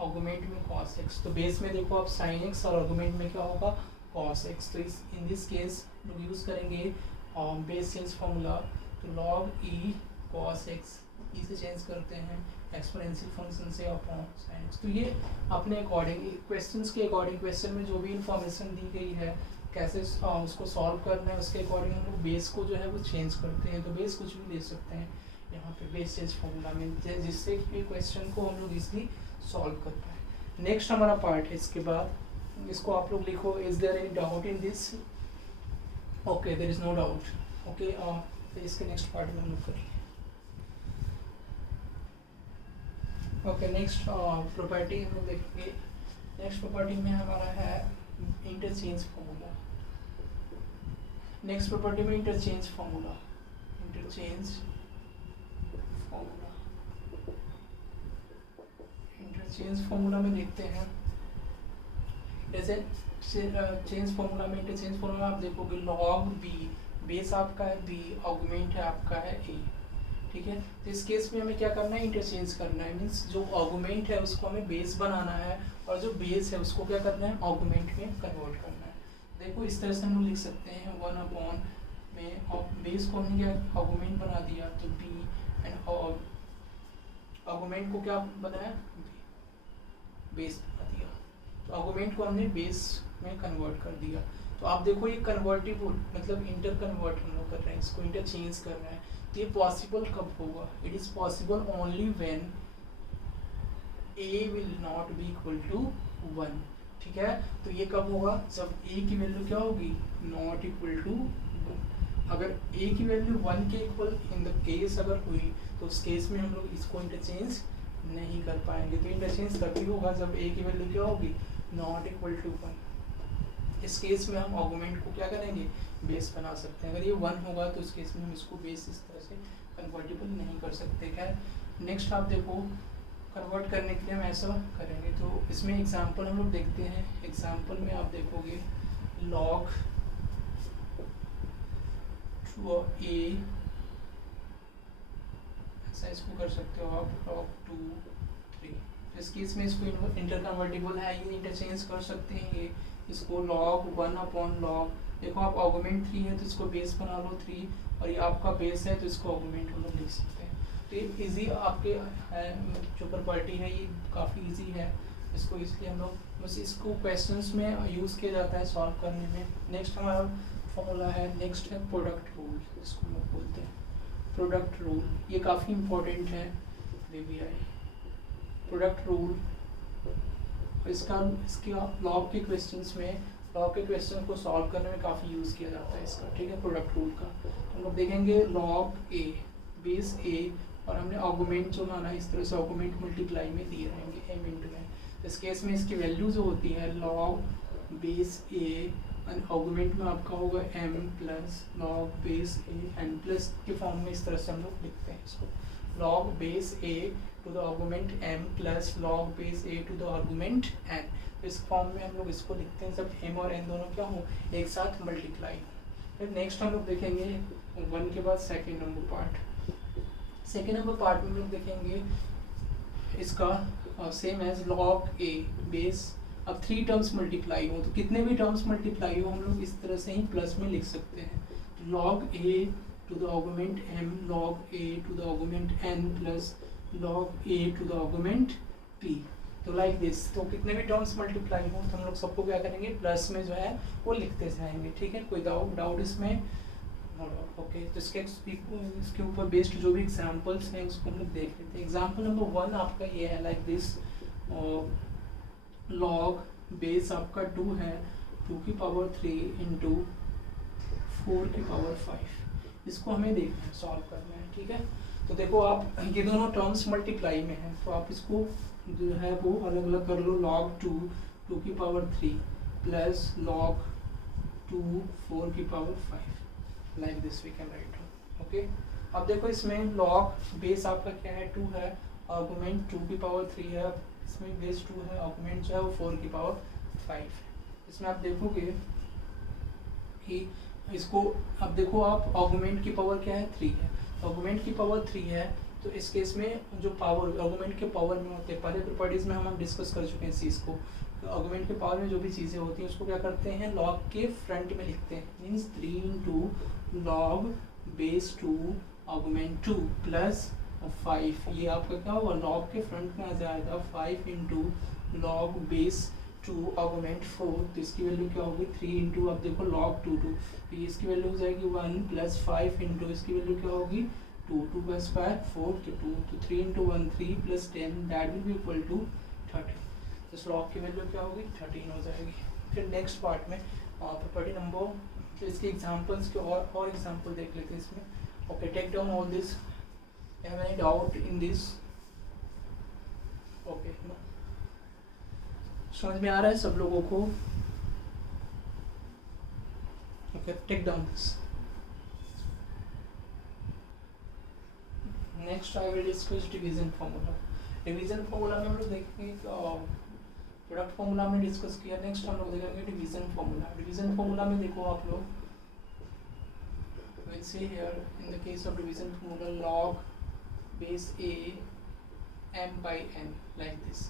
आर्गुमेंट में cos x। तो बेस में देखो आप sin x और आर्गुमेंट में क्या होगा cos x। तो इस इन दिस केस लोग यूज़ करेंगे बेस चेंज फार्मूला, तो log e cos x e से चेंज करते हैं एक्सपोनेंशियल फंक्शन से अपॉन sin x। तो ये अपने अकॉर्डिंग क्वेश्चंस के अकॉर्डिंग, क्वेश्चन में जो भी इंफॉर्मेशन दी गई है कैसे उसको सॉल्व करना है उसके अकॉर्डिंग हम लोग बेस को जो है वो चेंज करते हैं। तो बेस कुछ भी दे सकते हैं यहाँ पे बेस चेंज फार्मूला में, जिससे कि क्वेश्चन को हम लोग इजली सॉल्व कर पाए। नेक्स्ट हमारा पार्ट है, इसके बाद इसको आप लोग लिखो, is there any doubt in this, okay there is no doubt, okay. तो इसके नेक्स्ट पार्ट में हम लोग करेंगे। ओके नेक्स्ट प्रॉपर्टी हम लोग देखेंगे। नेक्स्ट प्रॉपर्टी में हमारा है इंटरचेंज फार्मूला। नेक्स्ट प्रॉपर्टी में interchange formula, interchange formula, interchange formula में देखते हैं। जैसे चेंज फार्मूला में इंटरचेंज फार्मूला आप देखोगे log b, बेस आपका है b, आर्गुमेंट है आपका है a, ठीक है। तो इस केस में हमें क्या करना है, इंटरचेंज करना है, मीन्स जो आर्गुमेंट है उसको हमें बेस बनाना है और जो बेस है उसको क्या करना है, आर्गुमेंट में कन्वर्ट करना है। देखो इस तरह से हम लिख सकते हैं 1 अपॉन में, और बेस को हमने क्या आर्गुमेंट बना दिया तो b एंड आर्गुमेंट को क्या बनाया, बेस बना दिया, तो आर्गुमेंट को हमने बेस में कन्वर्ट कर दिया। तो आप देखो ये कन्वर्टिबल मतलब इंटर कन्वर्ट हम लोग कर रहे हैं, इसको इंटरचेंज कर रहे हैं। तो ये पॉसिबल कब होगा, it is possible only when a will not be equal to 1, ठीक है। तो ये कब होगा, जब a की वैल्यू क्या होगी, नॉट इक्वल टू 1। अगर a की वैल्यू 1 के इक्वल इन द केस अगर हुई तो उस केस में हम लोग इसको इंटरचेंज नहीं कर पाएंगे। तो इंटरचेंज तभी होगा जब a की वैल्यू क्या होगी, नॉट इक्वल टू 1। इस केस में हम आर्गुमेंट को क्या करेंगे, बेस बना सकते हैं। अगर ये 1 होगा तो इस केस में हम इसको बेस इस तरह से कन्वर्टेबल नहीं कर सकते। खैर नेक्स्ट आप देखो, कन्वर्ट करने के लिए हम ऐसा करेंगे। तो इसमें एग्जांपल हम लोग देखते हैं। एग्जांपल में आप देखोगे log a, ऐसा इसको कर सकते हो आप log 2 3। इस केस में इसको इंटर कन्वर्टेबल है, ये इंटरचेंज कर सकते हैं। ये इसको log 1 अपॉन log, देखो आप आर्गुमेंट 3 है तो इसको बेस बना लो 3, और ये आपका बेस है तो इसको आर्गुमेंट हम लोग लिख सकते हैं। तो ये इजी आपके है, जो प्रॉपर्टी है ये काफ़ी इजी है, इसको इसलिए हम लोग बस इसको क्वेश्चंस में यूज़ किया जाता है सॉल्व करने में। नेक्स्ट हमारा फॉर्मूला है, नेक्स्ट है प्रोडक्ट रूल, इसको लोग बोलते हैं प्रोडक्ट रूल। ये काफ़ी इम्पोर्टेंट है VBI प्रोडक्ट रूल। इसके लॉग के क्वेश्चंस में, लॉग के क्वेश्चन को सॉल्व करने में काफ़ी यूज़ किया जाता है इसका, ठीक है, प्रोडक्ट रूल का। हम लोग देखेंगे log a बेस a, और हमने आर्गुमेंट जो माना है इस तरह से आर्गुमेंट मल्टीप्लाई में दिए रहेंगे m इंटू n। इस केस में इसकी वैल्यू जो होती है log base a and argument में आपका होगा m plus log base a n plus के फॉर्म में इस तरह से हम लोग लिखते हैं इसको, log base a to the argument m plus log base a to the argument n। तो इस फॉर्म में हम लोग इसको लिखते हैं जब m और n दोनों क्या हो, एक साथ मल्टीप्लाई हो। फिर नेक्स्ट हम लोग देखेंगे 1 के बाद second number part. Second number part में हम लोग देखेंगे इसका same as log a base, अब 3 टर्म्स मल्टीप्लाई हो तो कितने भी टर्म्स मल्टीप्लाई हो हम लोग इस तरह से ही प्लस में लिख सकते हैं, log a to the argument m log a to the argument n plus log a to the augment p। तो लाइक दिस, तो कितने भी टर्म्स मल्टीप्लाई हो तो हम लोग सबको क्या करेंगे, प्लस में जो है वो लिखते जाएंगे। ठीक है, कोई डाउट इसमें? ओके, तो इसके ऊपर बेस्ड जो भी एग्जांपल्स हैं उसको हम लोग देख लेते हैं। एग्जांपल नंबर 1 आपका ये है लाइक दिस, लॉग बेस आपका 2 है 2 की पावर 3 इंटू 4 की पावर 5। इसको हमें देखना है, सॉल्व करना है। ठीक है, तो देखो आप ये दोनों टर्म्स मल्टीप्लाई में हैं तो आप इसको जो है वो अलग अलग कर लो। log 2 की पावर 3 प्लस log 2 4 की power 5, like this we can write. Okay, अब देखो इसमें log बेस आपका क्या है 2 है, आर्गुमेंट 2 की पावर 3 है, इसमें बेस 2 है, आर्गुमेंट जो है वो 4 की पावर 5। इसमें आप देखोगे कि इसको, अब देखो आप आर्गुमेंट की पावर क्या है 3 है, आर्गुमेंट की पावर 3 है तो इस केस में जो पावर आर्गुमेंट के पावर में होते हैं, पहले प्रॉपर्टीज में हम डिस्कस कर चुके हैं इस चीज़ को। तो आर्गुमेंट के पावर में जो भी चीज़ें होती हैं उसको क्या करते हैं, लॉग के फ्रंट में लिखते हैं। Means 3 into log base 2 argument 2 plus 5, ये आपका क्या होगा, लॉग के फ्रंट में आ जाएगा 5 इंटू लॉग बेस 2 आर्गुमेंट 4। तो इसकी वैल्यू क्या होगी 3 इंटू, अब देखो log 2 तो इसकी वैल्यू हो जाएगी 1 प्लस 5 इंटू इसकी वैल्यू क्या होगी 2 का स्क्वायर 4 के 2, तो 3 into 1 3 plus 10 that will be equal to 13। तो इस लॉग की वैल्यू क्या होगी 13 हो जाएगी। फिर नेक्स्ट पार्ट में प्रॉपर्टी नंबर, तो इसके एग्जांपल्स के और एग्जांपल देख लेते हैं इसमें। Okay, take down all this, have any doubt in this? Okay, समझ में आ रहा है सब लोगों को? Okay, take down this. Next I will discuss division formula. Division formula में हम लोग देखेंगे, प्रोडक्ट फार्मूला हमने डिस्कस किया, नेक्स्ट हम लोग देखेंगे डिवीजन फार्मूला। डिवीजन फार्मूला में देखो आप लोग, will see here in the case of division formula log base a m by n like this.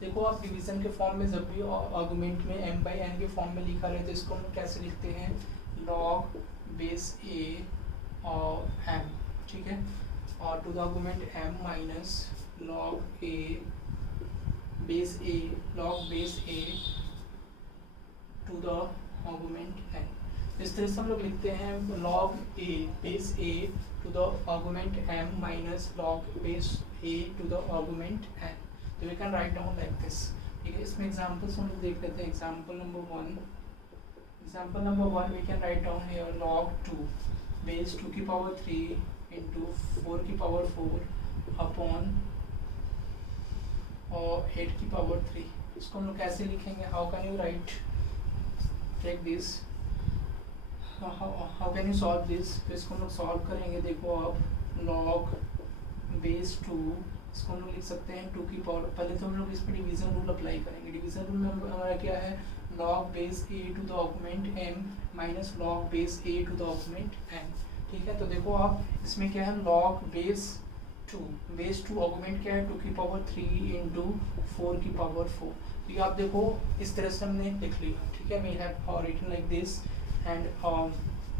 देखो आप डिवीजन के फॉर्म में जब भी आर्गुमेंट में m by n के फॉर्म में लिखा रहे तो इसको हम कैसे लिखते हैं, log बेस a और m। ठीक है, और to the argument m minus log a base a, log base a to the argument n। इस तरह से हम लोग लिखते हैं log a base a to the argument m minus log base a to the argument n। तो we can write down like this. ठीक है, इसमें एग्जांपल्स हम लोग देख लेते हैं। Example number 1 we can write down here log 2 base 2 की पावर 3 इंटू 4 की पावर 4 अपॉन और 8 की पावर 3। इसको हम लोग कैसे लिखेंगे, how can you write, take this, how can you solve this? तो इसको हम लोग सॉल्व करेंगे। देखो आप log बेस 2, इसको हम लोग लिख सकते हैं 2 की पावर, पहले तो हम लोग इस पर डिवीजन रूल अप्लाई करेंगे। डिवीजन रूल में हमारा क्या है, log base a to the argument m minus log base a to the argument n। ठीक है, तो देखो आप इसमें क्या है, log बेस 2 आर्गुमेंट क्या है 2 की पावर 3 इंटू 4 की पावर 4। तो ये आप देखो इस तरह से हमने लिख लिया। ठीक है, we have written like this and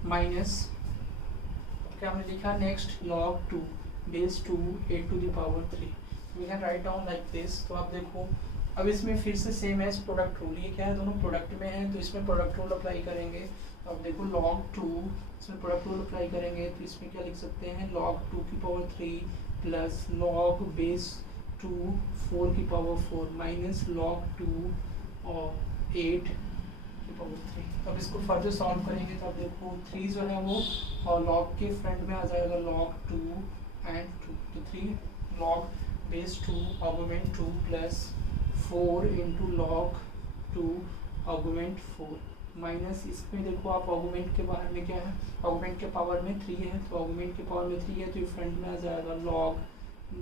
minus क्या हमने लिखा, next log 2 base 2 8 to the power 3, we can write down like this. तो आप देखो अब इसमें फिर से सेम एज प्रोडक्ट रूल, ये क्या है दोनों प्रोडक्ट में है तो इसमें प्रोडक्ट रूल अप्लाई करेंगे। तो अब देखो log 2, इसमें प्रोडक्ट रूल अप्लाई करेंगे तो इसमें क्या लिख सकते हैं, log 2 की पावर 3 प्लस log बेस 2 4 की पावर 4 माइनस log 2 और 8 की पावर 3। अब इसको फर्दर सॉल्व करेंगे तो अब देखो 3 जो है वो और log के फ्रंट में आ जाएगा log 2 एंड 2, तो 3 log base 2 argument 2 plus 4 into log 2 argument 4 minus इसमें देखो आप आर्गुमेंट के बाहर में क्या है, आर्गुमेंट के पावर में 3 है तो आर्गुमेंट के पावर में 3 है तो ये फ्रंट में आ जाएगा log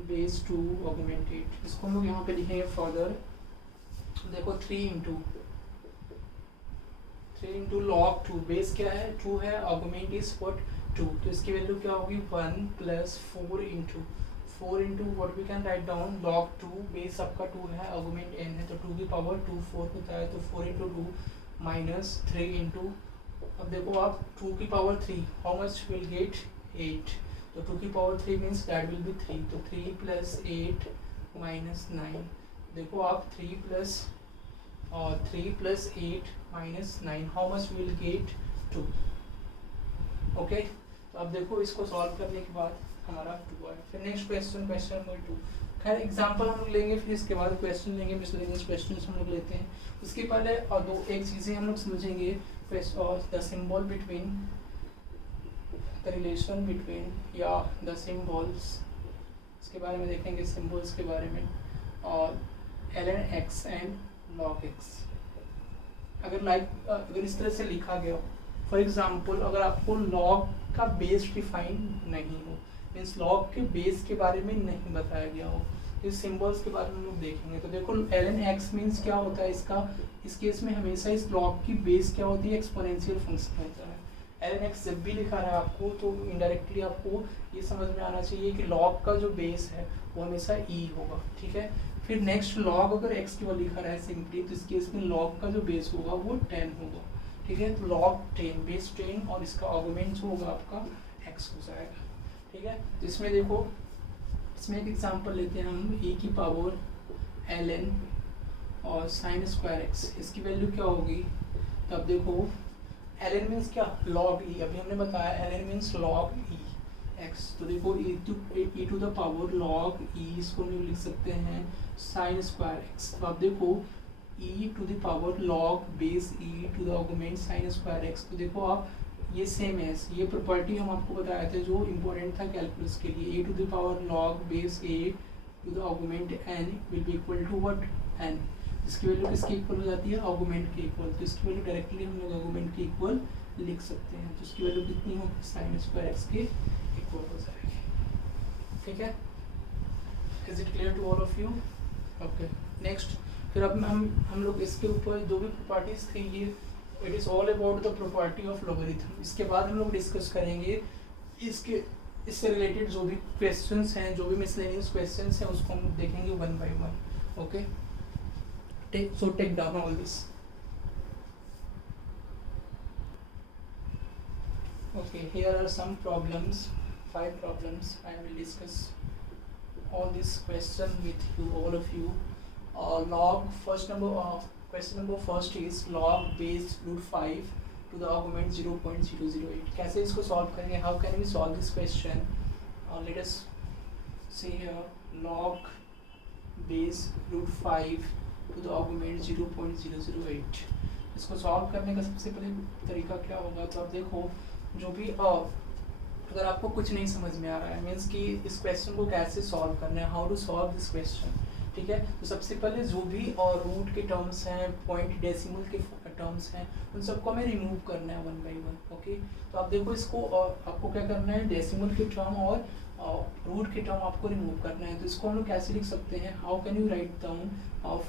बेस 2 आर्गुमेंट 8। इसको हम लोग यहाँ पे लिखेंगे फर्दर। देखो 3 इंटू log 2, बेस क्या है 2 है, आर्गुमेंट इज व्हाट 2, तो इसकी वैल्यू क्या होगी 1 plus 4 into what we can write down log 2 base आपका 2 है, आर्गुमेंट n है तो 2 की पावर 2 4 होता है तो 4 इंटू 2 माइनस 3 इंटू, अब देखो आप 2 की power 3 how much will gate 8, तो 2 की power 3 means that will B 3, तो 3 प्लस 8 माइनस 9, देखो आप 3 plus 8 minus 9, how much will gate 2। Okay, तो अब देखो इसको सॉल्व करने के बाद हमारा 2 आया। फिर नेक्स्ट क्वेश्चन, क्वेश्चन नंबर 2, खैर एग्जांपल हम लोग लेंगे, फिर इसके बाद क्वेश्चन लेंगे, मिसलेनियस क्वेश्चंस हम लोग लेते हैं। उसके पहले और एक चीज़ें हम लोग समझेंगे, the symbol between, the relation between या द सिम्बल्स, इसके बारे में देखेंगे, सिम्बल्स के बारे में, और ln x and log x। अगर इस तरह से लिखा गया हो, फॉर एग्जाम्पल अगर आपको log का बेस डिफाइन नहीं हो, मीन्स log के बेस के बारे में नहीं बताया गया हो, तो इस सिम्बल्स के बारे में हम लोग देखेंगे। तो देखो ln x मीन्स क्या होता है इसका, इस केस में हमेशा इस log की बेस क्या होती है, एक्सपोनेंशियल फंक्शन होता है। ln x जब भी लिखा है आपको तो इनडायरेक्टली आपको ये समझ में आना चाहिए कि log का जो बेस है वो हमेशा e होगा, ठीक है। फिर नेक्स्ट log अगर x की वैल्यू लिखा रहा है सिंपली, तो इस केस में log का जो बेस होगा वो 10 होगा, ठीक है। तो log 10 बेस 10 और इसका आर्गुमेंट जो होगा आपका x हो जाएगा, ठीक है। तो इसमें देखो, इसमें एक एग्जांपल लेते हैं हम, e की पावर ln और sin स्क्वायर x, इसकी वैल्यू क्या होगी। तो अब देखो ln मीन्स क्या, log e, अभी हमने बताया ln means log e x, तो देखो e to the power log e, इसको हम लिख सकते हैं sin स्क्वायर x। तो अब देखो e to the power log base e to the argument sin square x, तो देखो आप ये सेम है, ये प्रॉपर्टी हम आपको बताए थे जो इम्पोर्टेंट था कैलकुलस के लिए, e to the power log base a to the argument n will be equal to what, n। इसकी वैल्यू किसके इक्वल हो जाती है, आर्गुमेंट के इक्वल, तो इसकी वैल्यू डायरेक्टली हम लोग आर्गुमेंट के इक्वल लिख सकते हैं, तो इसकी वैल्यू कितनी हो, sin स्क्वायर x के इक्वल हो जाएगी, ठीक है। Is it clear to all of you? Okay, next फिर अब हम लोग इसके ऊपर जो भी प्रॉपर्टीज थी, ये it is all about the property of logarithm. इसके बाद हम लोग डिस्कस करेंगे इससे रिलेटेड जो भी क्वेश्चंस हैं, जो भी मिसलेनियस क्वेश्चंस हैं, उसको हम देखेंगे one by one. Okay, take down all this. Okay, here are some problems, 5 problems. I will discuss all this question with you, all of you. Log question number first is log base root 5 to the augment 0.008. कैसे इसको solve करेंगे? How can we solve this question? Let us see here, log base root 5 to the augment 0.008। इसको सॉल्व करने का सबसे पहले तरीका क्या होगा, तो आप देखो जो भी अगर आपको कुछ नहीं समझ में आ रहा है, मीन्स कि इस क्वेश्चन को कैसे सॉल्व करना है, how to solve this question, ठीक है। तो सबसे पहले जो भी रूट के टर्म्स हैं, पॉइंट डेसिमल के टर्म्स हैं, उन सबको हमें रिमूव करना है वन बाई वन। ओके, तो आप देखो इसको आपको क्या करना है, डेसिमल के टर्म और रूट के टर्म आपको रिमूव करना है। तो इसको हम लोग कैसे लिख सकते हैं, how can you write down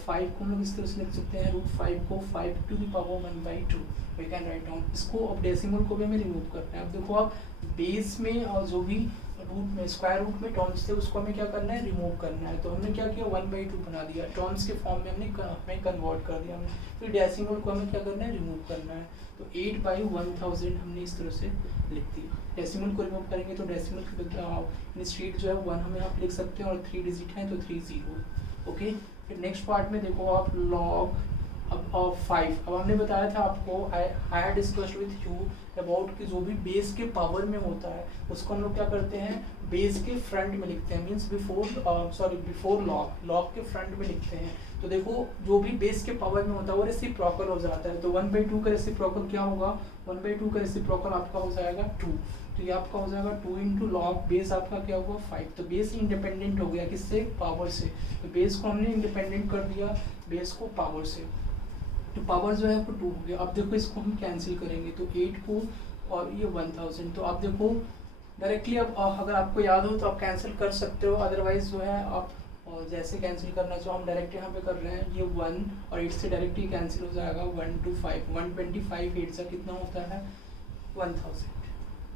5 को हम लोग इस तरह से लिख सकते हैं, रूट 5 को 5 to the power 1/2 we can write down. इसको अब डेसिमल को भी हमें रिमूव करना है। अब देखो आप बेस में और जो भी रूट में स्क्वायर रूट में टर्म्स थे उसको हमें क्या करना है, रिमूव करना है। तो हमने क्या किया, 1/2 बना दिया, टर्म्स के फॉर्म में हमने कन्वर्ट कर दिया हमने। फिर डेसिमल को हमें क्या करना है, रिमूव करना है। तो 8/1000 हमने इस तरह से लिख दिया। डेसिमल को रिमूव करेंगे तो डेसिमल की स्ट्रीट जो है 1 हम यहाँ पे लिख सकते हैं और 3 डिजिट हैं तो 30। ओके, फिर नेक्स्ट पार्ट में देखो आप लॉग अब 5। अब हमने बताया था आपको, I had discussed with you about कि जो भी बेस के पावर में होता है उसको हम लोग क्या करते हैं, बेस के फ्रंट में लिखते हैं, मीन्स बिफोर लॉग के फ्रंट में लिखते हैं। तो देखो जो भी बेस के पावर में होता है वो रेसिप्रोकल हो जाता है। तो 1/2 का रेसिप्रोकल क्या होगा, 1/2 का रेसिप्रोकल आपका हो जाएगा 2। तो ये आपका हो जाएगा 2 इंटू लॉग बेस आपका क्या होगा 5। तो बेस इंडिपेंडेंट हो गया किससे, पावर से। तो बेस को हमने इंडिपेंडेंट कर दिया बेस को पावर से, तो पावर जो है आपको 2 हो गया। अब देखो इसको हम कैंसिल करेंगे तो 8 को और ये 1000। तो आप देखो डायरेक्टली अब अगर आपको याद हो तो आप कैंसिल कर सकते हो, अदरवाइज जो है आप जैसे कैंसिल करना चाहो, हम डायरेक्ट यहाँ पे कर रहे हैं, ये 1 और 8 से डायरेक्ट ही कैंसिल हो जाएगा। 1 to 5 125 8 से कितना होता है 1000।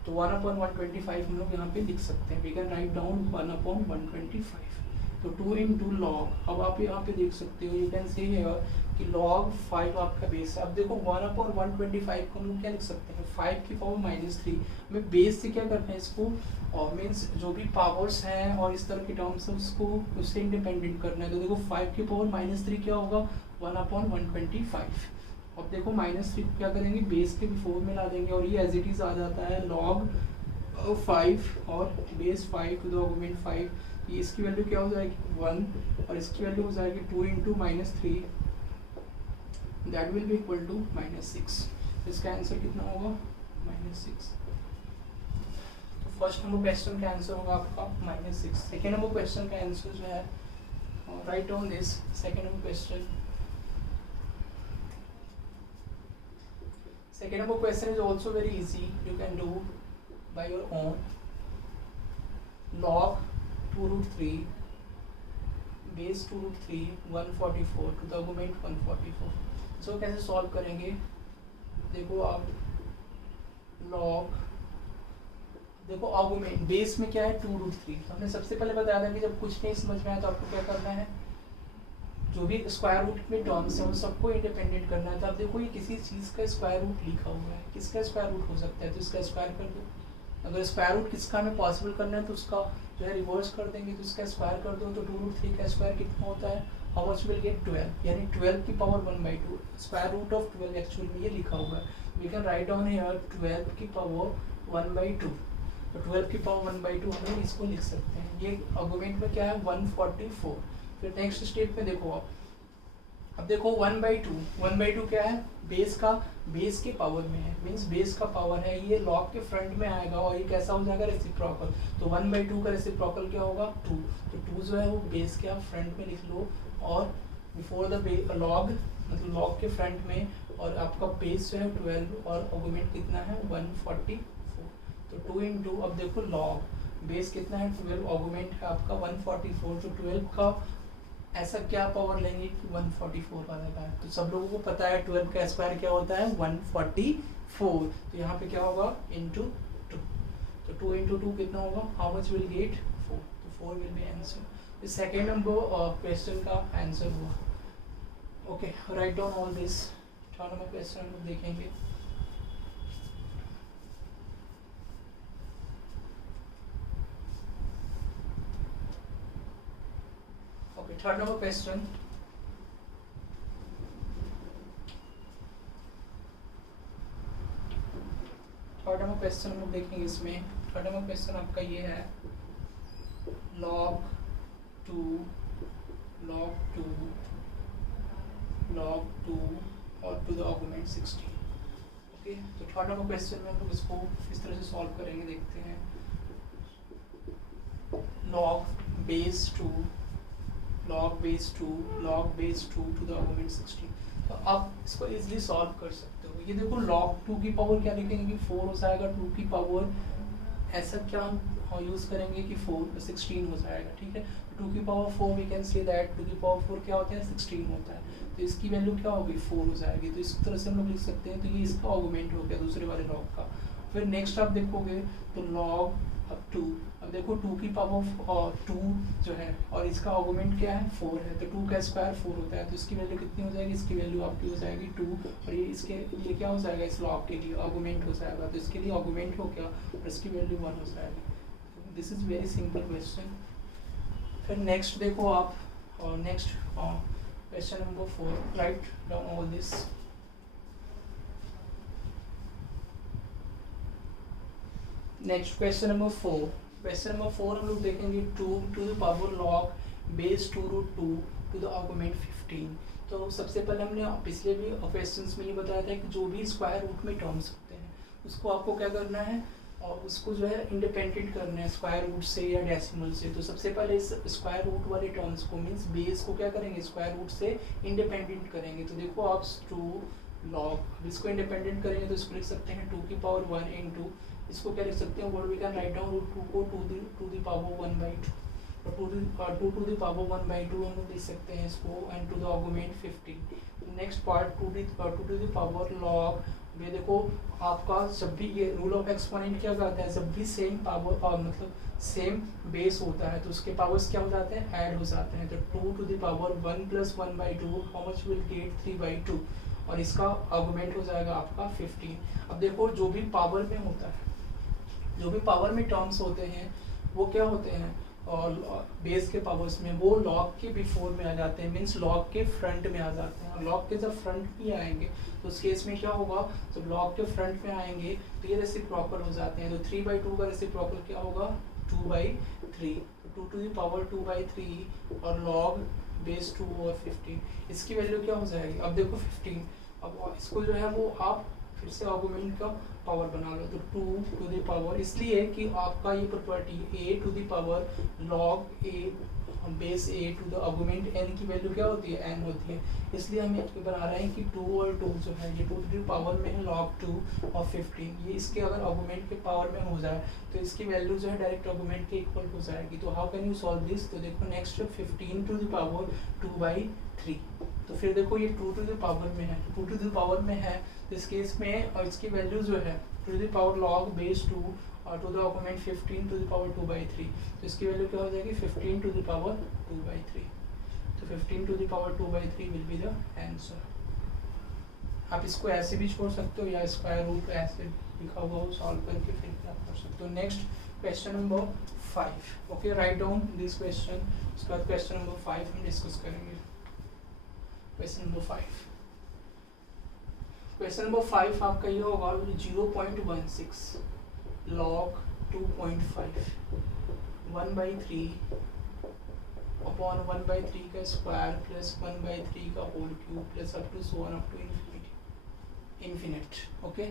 तो 1/125 हम लोग यहाँ पे लिख सकते हैं, वी कैन राइट डाउन 1/125। तो 2 इंटू लॉग, अब आप यहाँ पे देख सकते हो, यू कैन सी हियर कि log 5 आपका बेस है। अब देखो 1/125 को हम लोग क्या लिख सकते हैं, 5 की पावर -3 में बेस से क्या करना है इसको, और मीन्स जो भी पावर्स हैं और इस तरह के टर्म्स हैं उसको उससे इंडिपेंडेंट करना है। तो देखो 5 की पावर -3 क्या होगा, 1/125। अब देखो -3 को क्या करेंगे, बेस के बिफोर में ला देंगे और ये एज इट इज आ जाता है log 5 और बेस 5 टू द आर्गुमेंट 5। ये इसकी वैल्यू क्या हो जाएगी 1 और इसकी वैल्यू हो जाएगी 2 into -3, that will be equal to -6। इसका आंसर कितना होगा, -6। तो फर्स्ट नंबर क्वेश्चन का आंसर होगा आपका -6। सेकेंड नंबर क्वेश्चन का आंसर जो है, write down this second number question. Second number question is also very easy. You can do by your own. Log 2√3 base 2√3 144 to the augment 144. So कैसे solve करेंगे, देखो आप log, देखो आर्गुमेंट बेस में क्या है 2√3। हमने सबसे पहले बताया था कि जब कुछ नहीं समझ में आया तो आपको क्या करना है, जो भी स्क्वायर रूट में टर्म्स हैं उन सबको इंडिपेंडेंट करना है। तो अब देखो ये किसी चीज़ का स्क्वायर रूट लिखा हुआ है, किसका स्क्वायर रूट हो सकता है, तो इसका स्क्वायर कर दो। अगर स्क्वायर रूट किसका हमें पॉसिबल करना है तो उसका जो है रिवर्स कर देंगे, तो इसका स्क्वायर कर दो। तो 2√3 का स्क्वायर कितना होता है, हाउ मच विल गेट 12, यानी 12 की power 1/2, square root of 12 actual में ये लिखा हुआ है। We can write down here 12 की पावर 1/2। तो 12 की पावर 1/2 हम लोग इसको लिख सकते हैं। ये आर्गुमेंट में क्या है 144। फिर नेक्स्ट स्टेप में देखो आप, अब देखो 1/2 क्या है, बेस का, बेस के पावर में है, मींस बेस का पावर है, ये लॉग के फ्रंट में आएगा और ये कैसा हो जाएगा रेसिप्रोकल। तो 1/2 का रेसिप्रोकल क्या होगा 2। तो 2 जो है वो बेस के आप फ्रंट में लिख लो और बिफोर द लॉग, मतलब लॉग के फ्रंट में, और आपका बेस जो है 12 और आर्गुमेंट कितना है 144। तो 2 इंटू, अब देखो लॉग बेस कितना है 12, आर्गुमेंट है आपका 144। तो 12 का ऐसा क्या पावर लेंगे कि 144 वाला का है। तो सब लोगों को पता है 12 का स्क्वायर क्या होता है 144। तो यहाँ पे क्या होगा इंटू 2। तो 2 इंटू 2 कितना होगा, हाउ मच विल गेट 4। तो 4 विल बी आंसर। इस सेकेंड नंबर क्वेश्चन का आंसर हुआ। Okay, write down all this. Third number question हम लोग देखेंगे। Third number question, third number question हम लोग देखेंगे। इसमें थर्ड नंबर क्वेश्चन आपका ये है log 2 और टू द आर्गुमेंट 16। ओके, तो थर्ड नंबर क्वेश्चन में हम लोग इसको इस तरह से सॉल्व करेंगे, देखते हैं। log base 2 to the argument 16। तो आप इसको इजीली सॉल्व कर सकते हो। ये देखो log 2 की पावर क्या लिखेंगे कि 4 हो जाएगा, 2 की पावर ऐसा क्या हम यूज़ करेंगे कि 4 16 हो जाएगा, ठीक है। 2 की power 4 we can say that 2 की पावर 4 क्या होता है 16 होता है। तो इसकी वैल्यू क्या होगी 4 हो जाएगी। तो इस तरह से हम लोग लिख सकते हैं। तो ये इसका आर्गुमेंट हो गया दूसरे वाले log का। फिर नेक्स्ट आप देखोगे तो log अब 2, अब देखो 2 की पावर 2 जो है और इसका आर्गुमेंट क्या है 4 है। तो 2 का स्क्वायर 4 होता है। तो इसकी वैल्यू कितनी हो जाएगी, इसकी वैल्यू आपकी हो जाएगी 2 और ये इसके लिए क्या हो जाएगा इस लॉग के लिए आर्गुमेंट हो जाएगा। तो इसके लिए आर्गुमेंट हो गया और इसकी वैल्यू 1 हो जाएगी। This is very simple question. फिर नेक्स्ट देखो आप, और next question number 4, write down all this. Next question number 4। Question number 4 हम लोग देखेंगे 2 to the power log base 2√2 to the argument 15। तो सबसे पहले हमने पिछले भी क्वेश्चंस में ये बताया था कि जो भी स्क्वायर रूट में टर्म्स होते हैं उसको आपको क्या करना है और उसको जो है इंडिपेंडेंट करना है स्क्वायर रूट से या डेसिमल से। तो सबसे पहले इस स्क्वायर रूट वाले टर्म्स को मीन्स बेस को क्या करेंगे स्क्वायर रूट से इंडिपेंडेंट करेंगे। तो देखो आप 2 log, इसको इंडिपेंडेंट करेंगे तो इसको लिख सकते हैं 2 की पावर 1 इंटू, इसको क्या लिख सकते हैं, we can write down root 2 को टू द पावर 1/2 और 2 टू द पावर 1/2 हम लोग लिख सकते हैं इसको, and to the argument 15। Next part 2 to the power log ये देखो आपका जब भी ये रूल ऑफ एक्सपोनेंट क्या करता है, जब भी सेम पावर मतलब सेम बेस होता है तो उसके पावर्स क्या हो जाते हैं, ऐड हो जाते हैं। तो 2 to the power 1 plus 1/2 how much will get 3/2 और इसका आर्गुमेंट हो जाएगा आपका 15। अब देखो जो भी पावर में होता है, जो भी पावर में टर्म्स होते हैं वो क्या होते हैं और बेस के पावर्स में वो लॉग के बिफोर में आ जाते हैं, मीन्स लॉग के फ्रंट में आ जाते हैं। और लॉग के जब फ्रंट में आएंगे तो उस केस में क्या होगा, जब लॉग के फ्रंट में आएंगे तो ये रेसिप्रोकल हो जाते हैं। तो 3/2 का रेसिप्रोकल क्या होगा, 2/3। 2 टू द पावर 2/3 और लॉग बेस 2 और 15, इसकी वैल्यू क्या हो जाएगी, अब देखो 15। अब इसको जो है वो आप फिर से आर्गुमेंट का पावर बना लो। तो 2 टू द पावर, इसलिए कि आपका ये property a to the power log a base a to the argument n की वैल्यू क्या होती है, n होती है। इसलिए हम ये बना रहे हैं कि 2 और 2 जो है ये 2 टू द पावर में है log 2 और 15, ये इसके अगर आर्गुमेंट के पावर में हो जाए तो इसकी वैल्यू जो है डायरेक्ट आर्गुमेंट के इक्वल हो जाएगी। तो how can you solve this, तो देखो नेक्स्ट 15 टू द पावर 2/3। तो फिर देखो ये 2 टू द पावर में है, 2 टू द पावर में है तो इस केस में और इसकी वैल्यू जो है 2 to the power log base 2 और to the argument 15 to the power 2/3, तो इसकी वैल्यू क्या हो जाएगी 15 टू द पावर 2/3। तो 15 to the power 2/3 will be the answer. आप इसको ऐसे भी छोड़ सकते हो या स्क्वायर रूट ऐसे लिखा हुआ हो सॉल्व करके फिर आप कर सकते हो। Next question number 5, okay write down this question. उसके बाद क्वेश्चन नंबर 5 हम डिस्कस करेंगे। क्वेश्चन नंबर 5, क्वेश्चन नंबर 5 आपका ये होगा 0.16 log 2.5 1/3 अपॉन 1/3 का स्क्वायर प्लस 1/3 का whole cube plus up to so on up to infinite. Okay,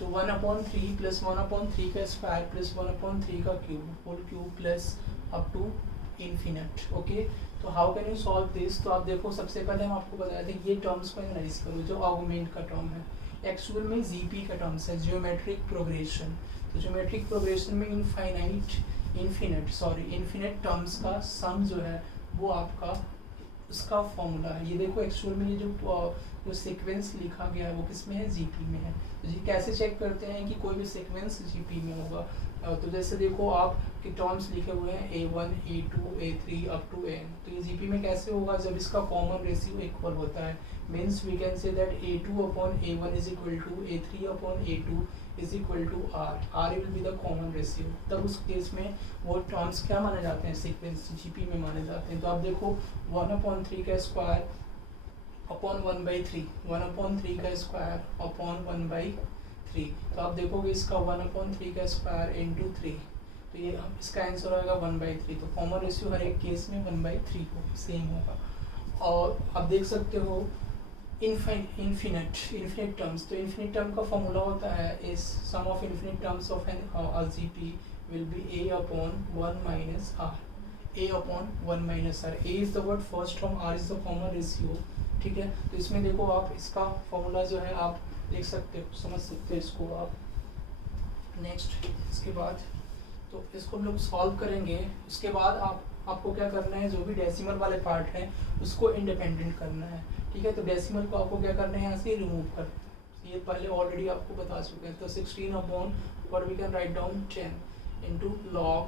तो 1/3 प्लस 1/3 का स्क्वायर प्लस 1/3 का cube whole cube plus up to infinite. Okay, तो how can you solve this. तो आप देखो सबसे पहले हम आपको बताया था ये टर्म्स को एनालाइज करो, जो आर्गुमेंट का टर्म है एक्चुअल में जीपी का टर्म्स है, जियोमेट्रिक प्रोग्रेशन। तो जियोमेट्रिक प्रोग्रेशन में इन्फिनिट टर्म्स का सम जो है वो आपका उसका फॉर्मूला है। ये देखो एक्चुअल में ये जो सीक्वेंस लिखा गया है वो किस में है, जीपी में है। तो जी कैसे चेक करते हैं कि कोई भी सीक्वेंस जीपी में होगा, तो जैसे देखो आप कि टर्म्स लिखे हुए हैं A1 A2 A3 up to n, तो ये जीपी में कैसे होगा, जब इसका कॉमन रेशियो इक्वल होता है। Means we can say that A2 upon A1 is equal to A3 upon A2 is equal to R will be the common ratio. तब उस केस में वो टर्म्स क्या माने जाते हैं, सीक्वेंस जीपी में माने जाते हैं। तो आप देखो 1/3 का स्क्वायर अपॉन 1/3, 1/3 का स्क्वायर अपॉन 1/3, तो आप देखोगे इसका 1/3 का स्क्वायर इंटू 3, तो ये इसका आंसर आएगा 1/3। तो कॉमन रेशियो हर एक केस में 1/3 हो सेम होगा। और आप देख सकते हो इन्फिनिट टर्म्स, तो इन्फिनिट टर्म का फॉर्मूला होता है इस sum of infinite terms of an GP will be a upon 1 minus r, a upon 1 minus r। a is the word first term, r is the common ratio. ठीक है, तो इसमें देखो आप इसका फॉर्मूला जो है आप देख सकते हो, समझ सकते हो इसको आप। नेक्स्ट इसके बाद तो इसको हम लोग सॉल्व करेंगे। उसके बाद आपको क्या करना है, जो भी डेसिमल वाले पार्ट हैं उसको इंडिपेंडेंट करना है। ठीक है, तो डेसिमल को आपको क्या करना है, यहाँ से रिमूव कर, ये पहले ऑलरेडी आपको बता चुके हैं। तो 16 अपॉन और we can write down 10 into log,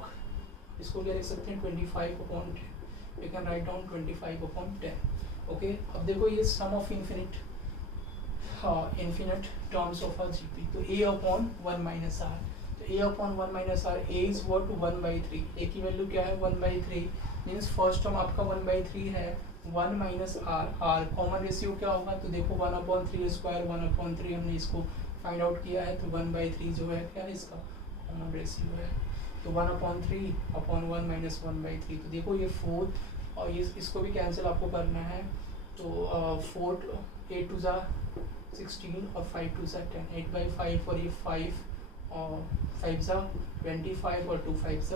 इसको क्या लिख सकते हैं 25 upon 10, we can write down 25 upon 10। Okay, अब देखो ये sum of infinite terms of r GP, तो a अपॉन 1 माइनस आर, तो a upon 1 minus r, a is what 1/3, a की वैल्यू क्या है 1/3, मीन्स फर्स्ट टर्म आपका 1/3 है 1 minus r, r common ratio क्या होगा, तो देखो 1/3 स्क्वायर 1/3 हमने इसको फाइंड आउट किया है, तो 1/3 जो है क्या है इसका कॉमन रेशियो है। तो 1/3 अपॉन 1 माइनस 1/3, तो देखो ये 4 और ये इसको भी कैंसिल आपको करना है। तो 4 8 2 16 और 5 2 10, 8/5 और ये 5 और 5 25 और 2 5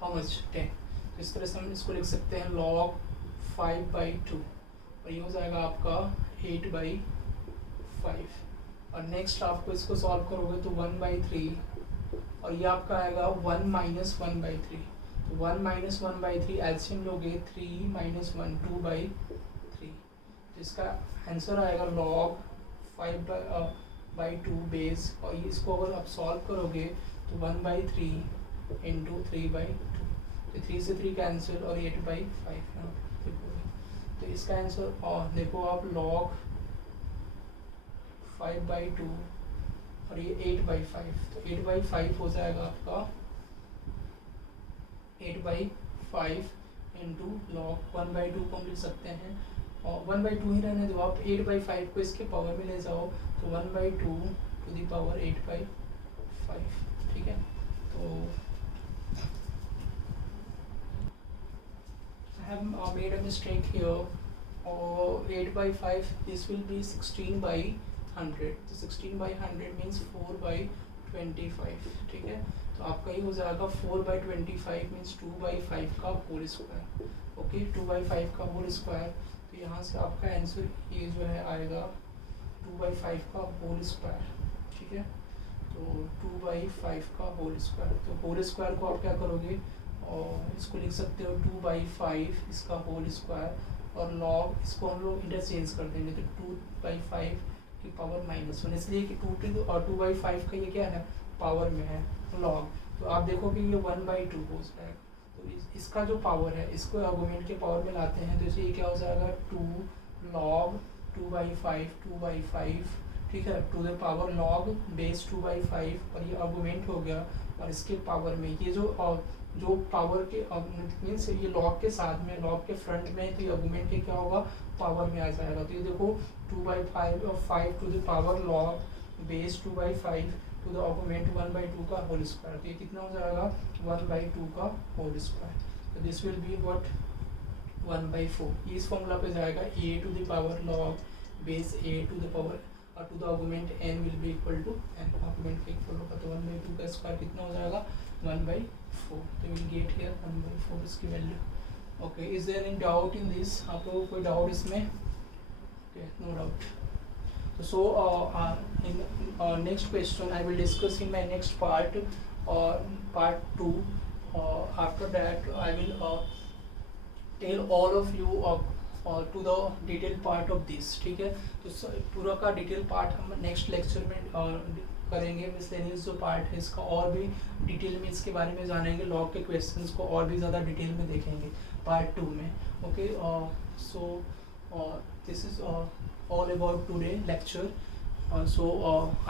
हाउ मच 10। तो इस तरह से हम इसको लिख सकते हैं log 5/2 और ये हो जाएगा आपका 8/5। और नेक्स्ट आपको इसको सॉल्व करोगे तो 1/3 और ये आपका आएगा 1 माइनस 1/3, तो 1 माइनस 1/3 एलसीएम लोगे 3 माइनस 1 2/3, तो इसका आंसर आएगा log 5/2 बेस, और इसको अगर आप सॉल्व करोगे तो 1/3 इंटू 3/2, तो 3 से 3 कैंसिल और 8/5 यहाँ पे लिखोगे। तो इसका आंसर और देखो आप log 5/2 और ये 8/5, तो 8/5 हो जाएगा आपका 8/5 इंटू log 1/2 को हम लिख सकते हैं, और 1/2 ही रहने दो आप, 8/5 को इसके पावर में ले जाओ तो 1/2 टू दी पावर 8/5, ठीक है। तो I have made a mistake here, और 8/5 this will be 16/100, तो 16/100 means 4/25, ठीक है। तो आपका ये हो जाएगा 4/25 मीन्स 2/5 का होल स्क्वायर, ओके, 2/5 का होल स्क्वायर। तो यहाँ से आपका आंसर ये जो है आएगा 2/5 का होल स्क्वायर, ठीक है। तो 2/5 का होल स्क्वायर, तो होल स्क्वायर को आप क्या करोगे, और इसको लिख सकते हो 2/5 इसका होल स्क्वायर, और लॉग इसको हम लोग इंटरचेंज कर देंगे, तो 2/5 की पावर -1, इसलिए कि 2/5 का ये क्या है, पावर में है लॉग। तो आप देखो कि ये 1/2 हो जाएगा, तो इसका जो पावर है इसको आर्गुमेंट के पावर में लाते हैं, तो इसे ये क्या हो जाएगा 2 log 2/5, ठीक है, to the power log base 2/5, और ये आर्गुमेंट हो गया, और इसके पावर में ये जो पावर के मीन्स ये लॉग के साथ में, लॉग के फ्रंट में, तो ये आर्गुमेंट के क्या होगा, पावर में आ जाएगा। तो ये देखो 2/5 और 5 to the power log base 2/5 to the argument 1/2 का होल स्क्वायर, तो ये कितना हो जाएगा 1/2 का होल स्क्वायर। तो दिस विल बी व्हाट 1/4, इस फॉर्मूला पे जाएगा a to the power log base a to the power to the argument n will be equal to n, argument के इक्वल होगा, तो 1/2 का स्क्वायर कितना हो जाएगा 1/4, तो विल गेट हियर 1/4 इसकी वैल्यू। Okay, is there any doubt in this, आप लोगों को कोई डाउट इसमें? Okay, no doubt. So in next question I will discuss in my next part, part 2. After that I will tell all of you to the detailed part of this, ठीक है। तो पूरा का डिटेल पार्ट हम नेक्स्ट लेक्चर में करेंगे, मिसलेनियस जो पार्ट है इसका और भी डिटेल में इसके बारे में जानेंगे, लॉग के क्वेश्चंस को और भी ज़्यादा डिटेल में देखेंगे पार्ट 2 में। Okay, so this is all about today lecture, so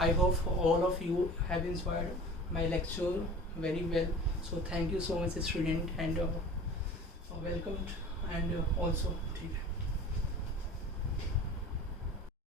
I hope all of you have enjoyed my lecture very well, so thank you so much student, and welcome, and also ठीक है।